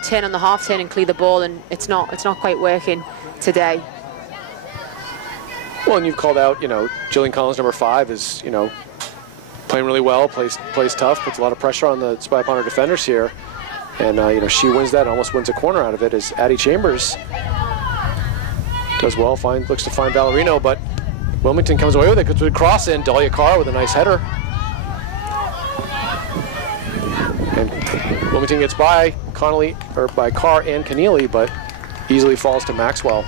turn on the half turn and clear the ball, and it's not quite working today. Well, and you've called out, Jillian Collins, number 5, is, playing really well, plays tough, puts a lot of pressure on the Spy Ponder defenders here. And, she wins that, almost wins a corner out of it, as Addie Chambers does well, looks to find Valerino, but Wilmington comes away with it, goes to the cross in, Dahlia Carr with a nice header. And Wilmington gets by by Carr and Keneally, but easily falls to Maxwell.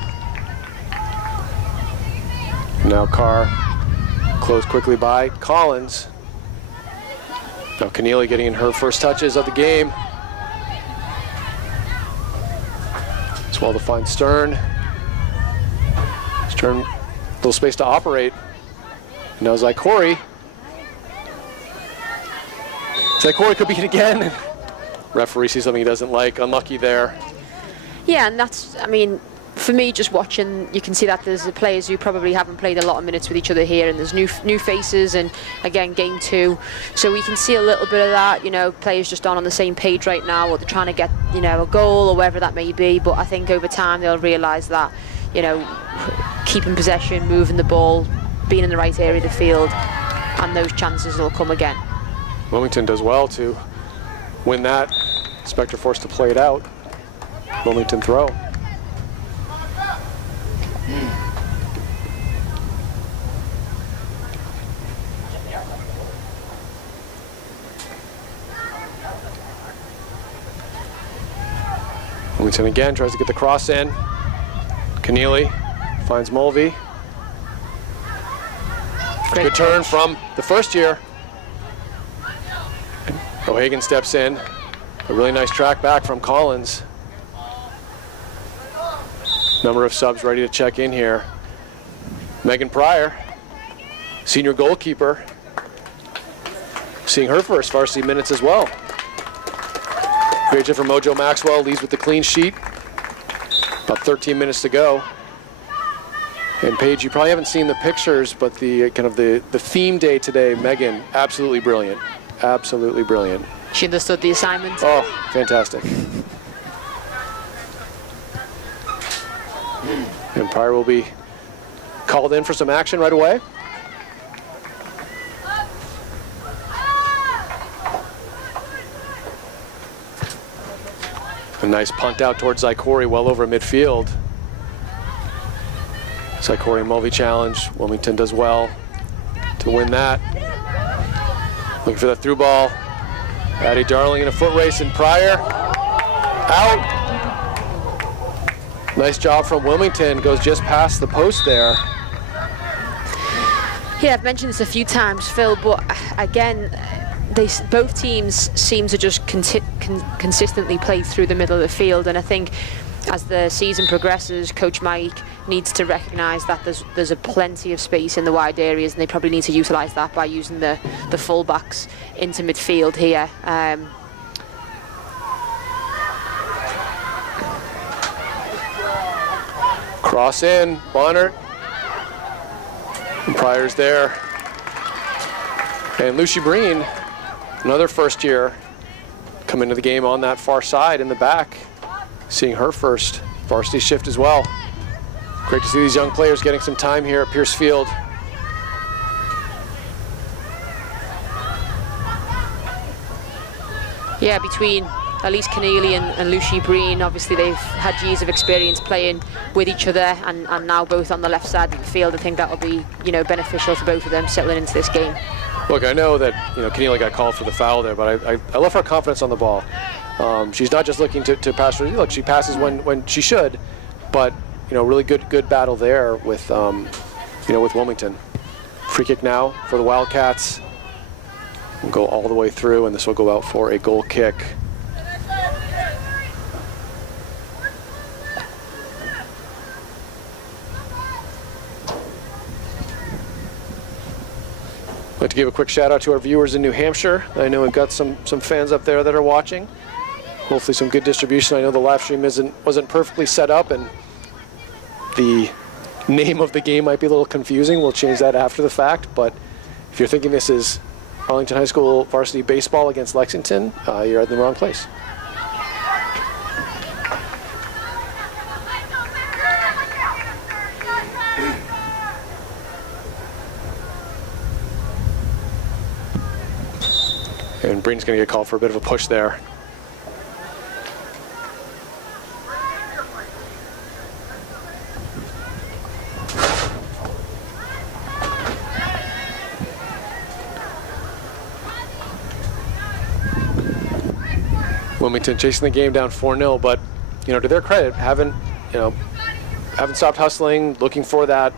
Now Carr closed quickly by Collins. Now Keneally getting in her first touches of the game. It's well to find Stern. Stern, little space to operate. Now Zykorie. Zykorie could beat again. Referee sees something he doesn't like. Unlucky there. Yeah, and that's, for me, just watching, you can see that there's players who probably haven't played a lot of minutes with each other here, and there's new faces, and again, game 2. So we can see a little bit of that, players just aren't on the same page right now, or they're trying to get, a goal or whatever that may be. But I think over time they'll realise that, keeping possession, moving the ball, being in the right area of the field, and those chances will come again. Wilmington does well to win that. Spectre forced to play it out. Wilmington throw. Wilmington again tries to get the cross in. Keneally finds Mulvey. Good turn from the first year. O'Hagan steps in. A really nice track back from Collins. Number of subs ready to check in here. Megan Pryor, senior goalkeeper, seeing her first varsity minutes as well. Great job from Mojo Maxwell, leads with the clean sheet. About 13 minutes to go. And Paige, you probably haven't seen the pictures, but the theme day today, Megan, absolutely brilliant. Absolutely brilliant. She understood the assignment. Oh, fantastic. And Pryor will be called in for some action right away. A nice punt out towards Zykorie, well over midfield. Zykorie Mulvey challenge. Wilmington does well to win that. Looking for that through ball. Addie Darling in a foot race, and Pryor out. Nice job from Wilmington, goes just past the post there. Yeah, I've mentioned this a few times, Phil, but again, both teams seem to just consistently play through the middle of the field, and I think as the season progresses, Coach Mike needs to recognise that there's a plenty of space in the wide areas, and they probably need to utilise that by using the full-backs into midfield here. Cross in, Bonner. And Pryor's there. And Lucy Breen, another first year, come into the game on that far side in the back, seeing her first varsity shift as well. Great to see these young players getting some time here at Pierce Field. Yeah, between Elise Keneally and Lucy Breen, obviously they've had years of experience playing with each other, and now both on the left side of the field. I think that will be, beneficial for both of them settling into this game. Look, I know that, Keneally got called for the foul there, but I love her confidence on the ball. She's not just looking to pass. Look, she passes when she should, but really good battle there with with Wilmington. Free kick now for the Wildcats. We'll go all the way through, and this will go out for a goal kick. I'd like to give a quick shout out to our viewers in New Hampshire. I know we've got some fans up there that are watching. Hopefully some good distribution. I know the live stream wasn't perfectly set up, and the name of the game might be a little confusing. We'll change that after the fact, but if you're thinking this is Arlington High School varsity baseball against Lexington, you're in the wrong place. And Breen's going to get called for a bit of a push there. Wilmington chasing the game down 4-0, but to their credit, haven't stopped hustling, looking for that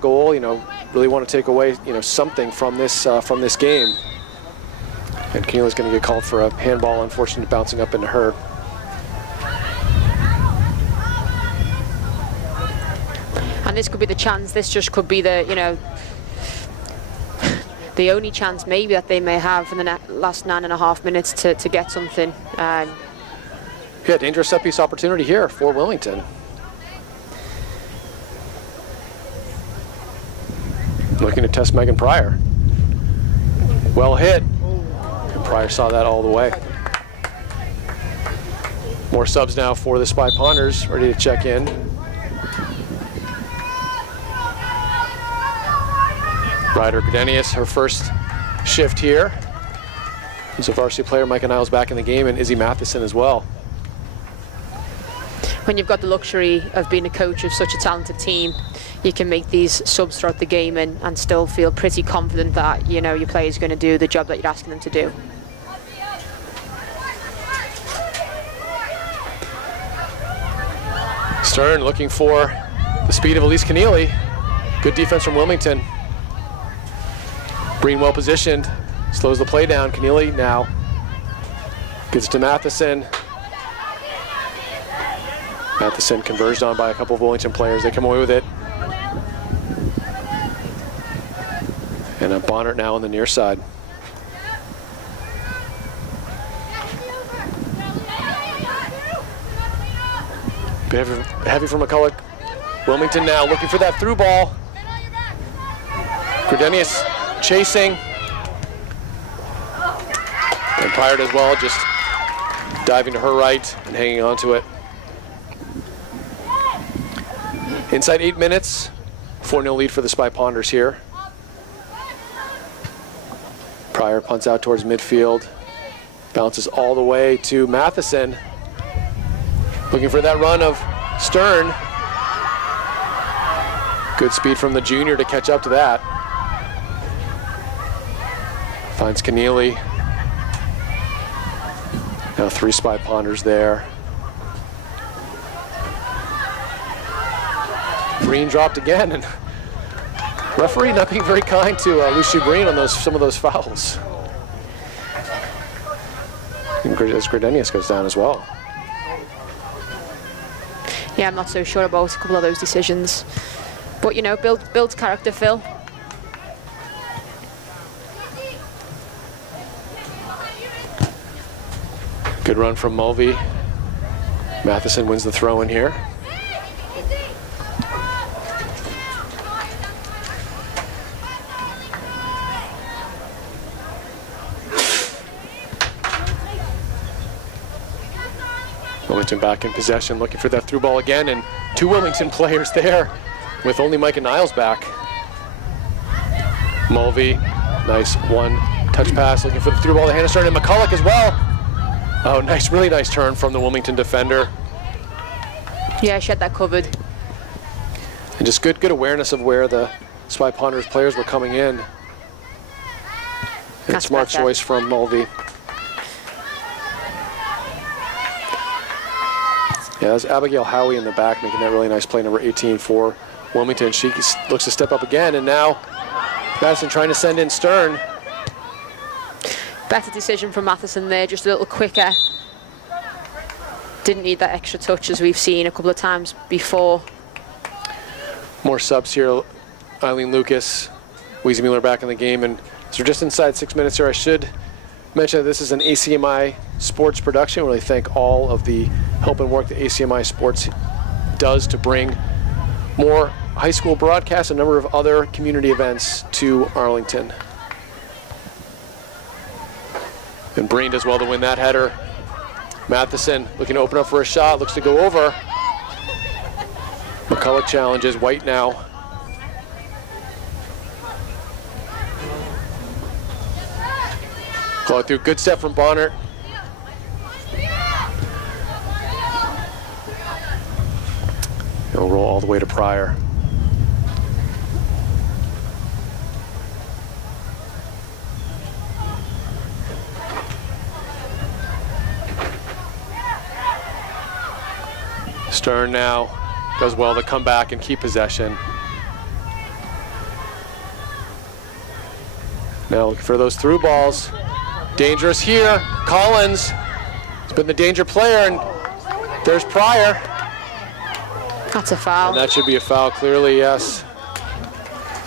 goal. Really want to take away something from this game. And Keneally's going to get called for a handball, unfortunately bouncing up into her. And this could be the chance. This just could be the the only chance maybe that they may have in the last 9.5 minutes to get something. Yeah, dangerous set piece opportunity here for Wilmington. looking to test Megan Pryor. Well hit. And Pryor saw that all the way. More subs now for the Spy Ponders, ready to check in. Ryder Gardenius, her first shift here. There's a varsity player, Micah Niles, back in the game, and Izzy Matheson as well. When you've got the luxury of being a coach of such a talented team, you can make these subs throughout the game and still feel pretty confident that, you know, your players are going to do the job that you're asking them to do. Stern looking for the speed of Elise Keneally. Good defense from Wilmington. Breen well positioned, slows the play down. Keneally now gets to Matheson. Matheson converged on by a couple of Wilmington players. They come away with it. And a Bonner now on the near side. Bit heavy from McCulloch. Wilmington now looking for that through ball. Gardenius chasing. And Pryor as well, just diving to her right and hanging on to it. Inside 8 minutes, 4-0 lead for the Spy Ponders here. Pryor punts out towards midfield. Bounces all the way to Matheson. Looking for that run of Stern. Good speed from the junior to catch up to that. Finds Keneally. Now 3 Spy Ponders there. Breen dropped again, and referee not being very kind to Lucy Breen on some of those fouls. And as Gardenius goes down as well. Yeah, I'm not so sure about a couple of those decisions. But, you know, builds character, Phil. Good run from Mulvey. Matheson wins the throw in here. Wilmington back in possession, looking for that through ball again, and 2 Wilmington players there with only Micah Niles back. Mulvey, nice one-touch pass, looking for the through ball to Hannah Stern, and McCulloch as well. Oh, nice, really nice turn from the Wilmington defender. Yeah, she had that covered. And just good awareness of where the Spy Ponders players were coming in. And smart choice from Mulvey. Yeah, that's Abigail Howie in the back making that really nice play, number 18 for Wilmington. She looks to step up again, and now Madison trying to send in Stern. Better decision from Matheson there, just a little quicker. Didn't need that extra touch as we've seen a couple of times before. More subs here. Eileen Lucas, Weezy Mueller back in the game, and so we're just inside 6 minutes here. I should mention that this is an ACMi sports production. I really thank all of the help and work that ACMi Sports does to bring more high school broadcasts, a number of other community events to Arlington. And Breen does well to win that header. Matheson looking to open up for a shot, looks to go over. McCulloch challenges, White now. Claw through, good step from Bonner. It'll roll all the way to Pryor. Stern now does well to come back and keep possession. Now looking for those through balls. Dangerous here. Collins has been the danger player, and there's Pryor. That's a foul. And that should be a foul, clearly, yes.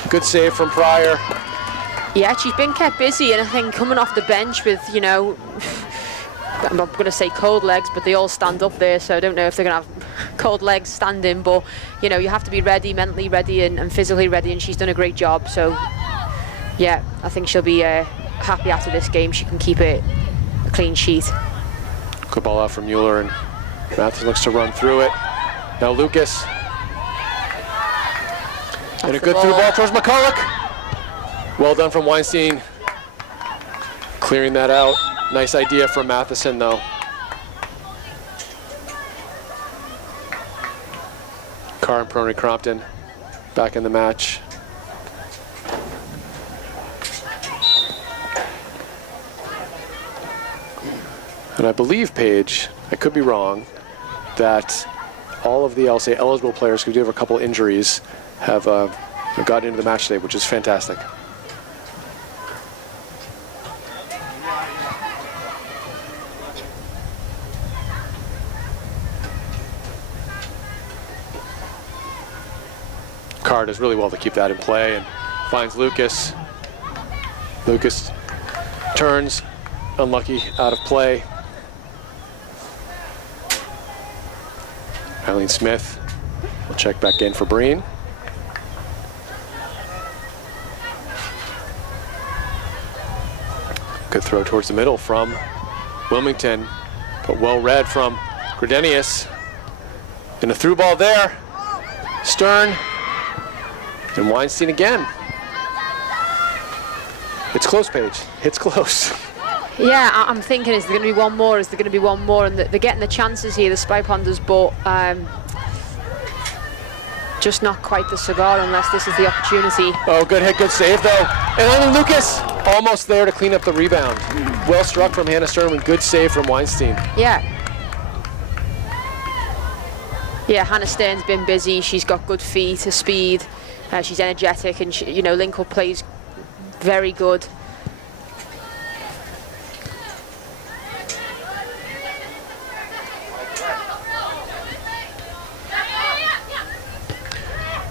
Good save from Pryor. Yeah, she's been kept busy, and I think coming off the bench with, you know, I'm not going to say cold legs, but they all stand up there, so I don't know if they're going to have cold legs standing, but, you know, you have to be ready, mentally ready and physically ready, and she's done a great job, so yeah, I think she'll be happy after this game. She can keep it a clean sheet. Good ball out from Mueller, and Matheson looks to run through it. Now Lucas. And a good through ball towards McCulloch. Well done from Weinstein. Clearing that out. Nice idea from Matheson, though. Carr and Prony Crompton back in the match. And I believe, Paige, I could be wrong, that all of the LSA eligible players who do have a couple injuries have got into the match today, which is fantastic. Carr does really well to keep that in play and finds Lucas. Lucas turns, unlucky, out of play. Eileen Smith will check back in for Breen. Good throw towards the middle from Wilmington, but well read from Gradenius. And a through ball there. Stern and Weinstein again. It's close, Paige. It's close. Yeah, I'm thinking, is there going to be one more? Is there going to be one more? And they're getting the chances here, the Spy Ponders, but just not quite the cigar unless this is the opportunity. Oh, good hit, good save, though. And then Lucas almost there to clean up the rebound. Well struck from Hannah Stern and good save from Weinstein. Yeah. Yeah, Hannah Stern's been busy. She's got good feet, her speed. She's energetic, and she, link-up plays very good.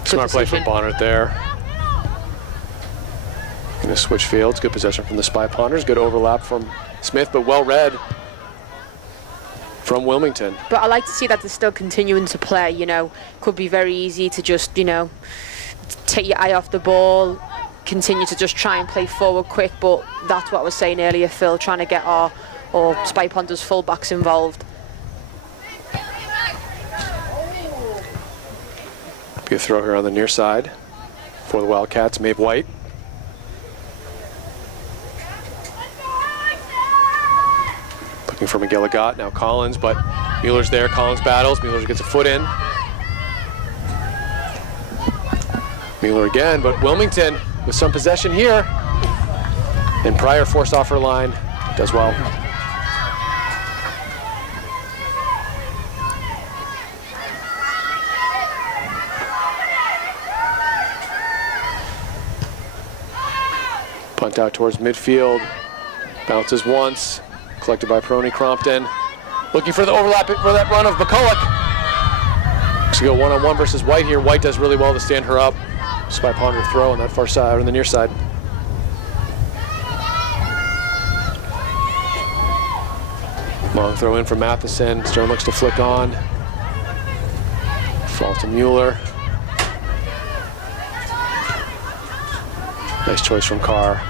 Smart play from Bonner there. Gonna switch fields. Good possession from the Spy Ponders. Good overlap from Smith, but well read from Wilmington. But I like to see that they're still continuing to play. Could be very easy to just, take your eye off the ball, continue to just try and play forward quick. But that's what I was saying earlier, Phil, trying to get our Spy Ponders fullbacks involved. Good throw here on the near side for the Wildcats. Maeve White. Looking for McGilligot. Now Collins, but Mueller's there. Collins battles. Mueller gets a foot in. Mueller again, but Wilmington with some possession here. And Pryor forced off her line. Does well. Punt out towards midfield. Bounces once. Collected by Prony Crompton. Looking for the overlap for that run of McCulloch. She's go one-on-one versus White here. White does really well to stand her up. Spy Ponder throw on that far side, or on the near side. Long throw in from Matheson. Stern looks to flick on. Fall to Mueller. Nice choice from Carr.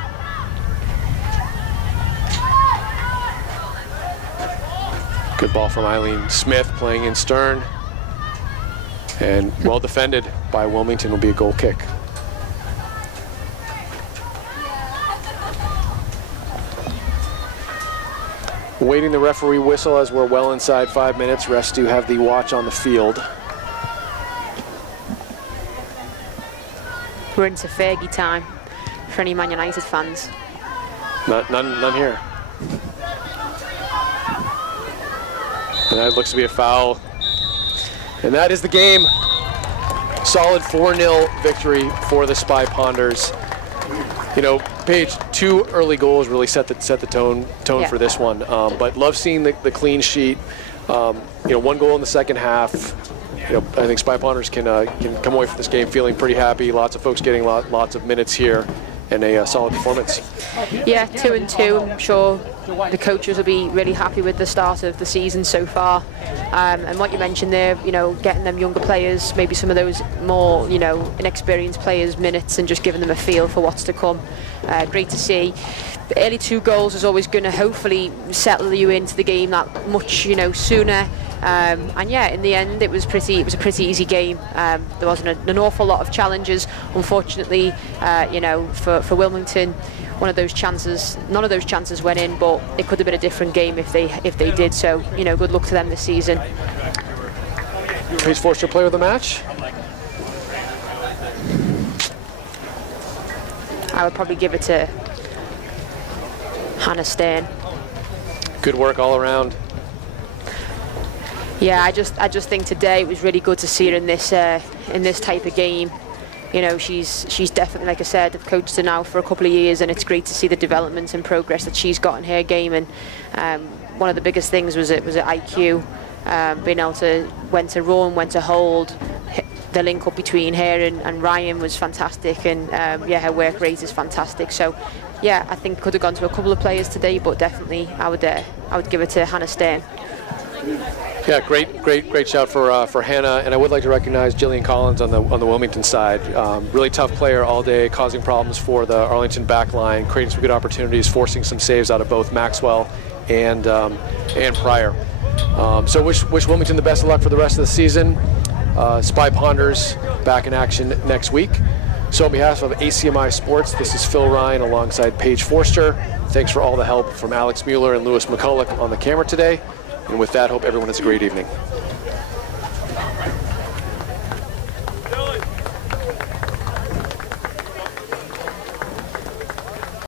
Good ball from Eileen Smith playing in Stern. And well defended by Wilmington will be a goal kick. Waiting the referee whistle as we're well inside 5 minutes. Refs do have the watch on the field. We're into Fergie time for any Man United fans. None here. And that looks to be a foul. And that is the game. Solid 4-0 victory for the Spy Ponders. Paige, 2 early goals really set the tone Yeah. for this one. But love seeing the clean sheet. 1 goal in the second half. I think Spy Ponders can come away from this game feeling pretty happy. Lots of folks getting lots of minutes here. and a solid performance. Yeah, 2-2. I'm sure the coaches will be really happy with the start of the season so far. And what you mentioned there, getting them younger players, maybe some of those more, inexperienced players minutes and just giving them a feel for what's to come. Great to see. The early 2 goals is always going to hopefully settle you into the game that much, sooner. And yeah, in the end, it was a pretty easy game. There wasn't an awful lot of challenges, unfortunately. For Wilmington, none of those chances went in, but it could have been a different game if they did. So, good luck to them this season. Paige Forster, player of the match. I would probably give it to Hannah Stern. Good work all around. Yeah, I just think today it was really good to see her in this type of game. She's definitely, like I said, I've coached her now for a couple of years, and it's great to see the development and progress that she's got in her game. And one of the biggest things was IQ, being able to when to run, when to hold. The link up between her and Ryan was fantastic, and her work rate is fantastic. So yeah, I think could have gone to a couple of players today, but definitely I would give it to Hannah Stern. Yeah, great shout for Hannah, and I would like to recognize Jillian Collins on the Wilmington side. Really tough player all day, causing problems for the Arlington back line, creating some good opportunities, forcing some saves out of both Maxwell and Pryor. So wish Wilmington the best of luck for the rest of the season. Spy Ponders back in action next week. So on behalf of ACMi Sports, this is Phil Ryan alongside Paige Forster. Thanks for all the help from Alex Mueller and Lewis McCulloch on the camera today. And with that, hope everyone has a great evening.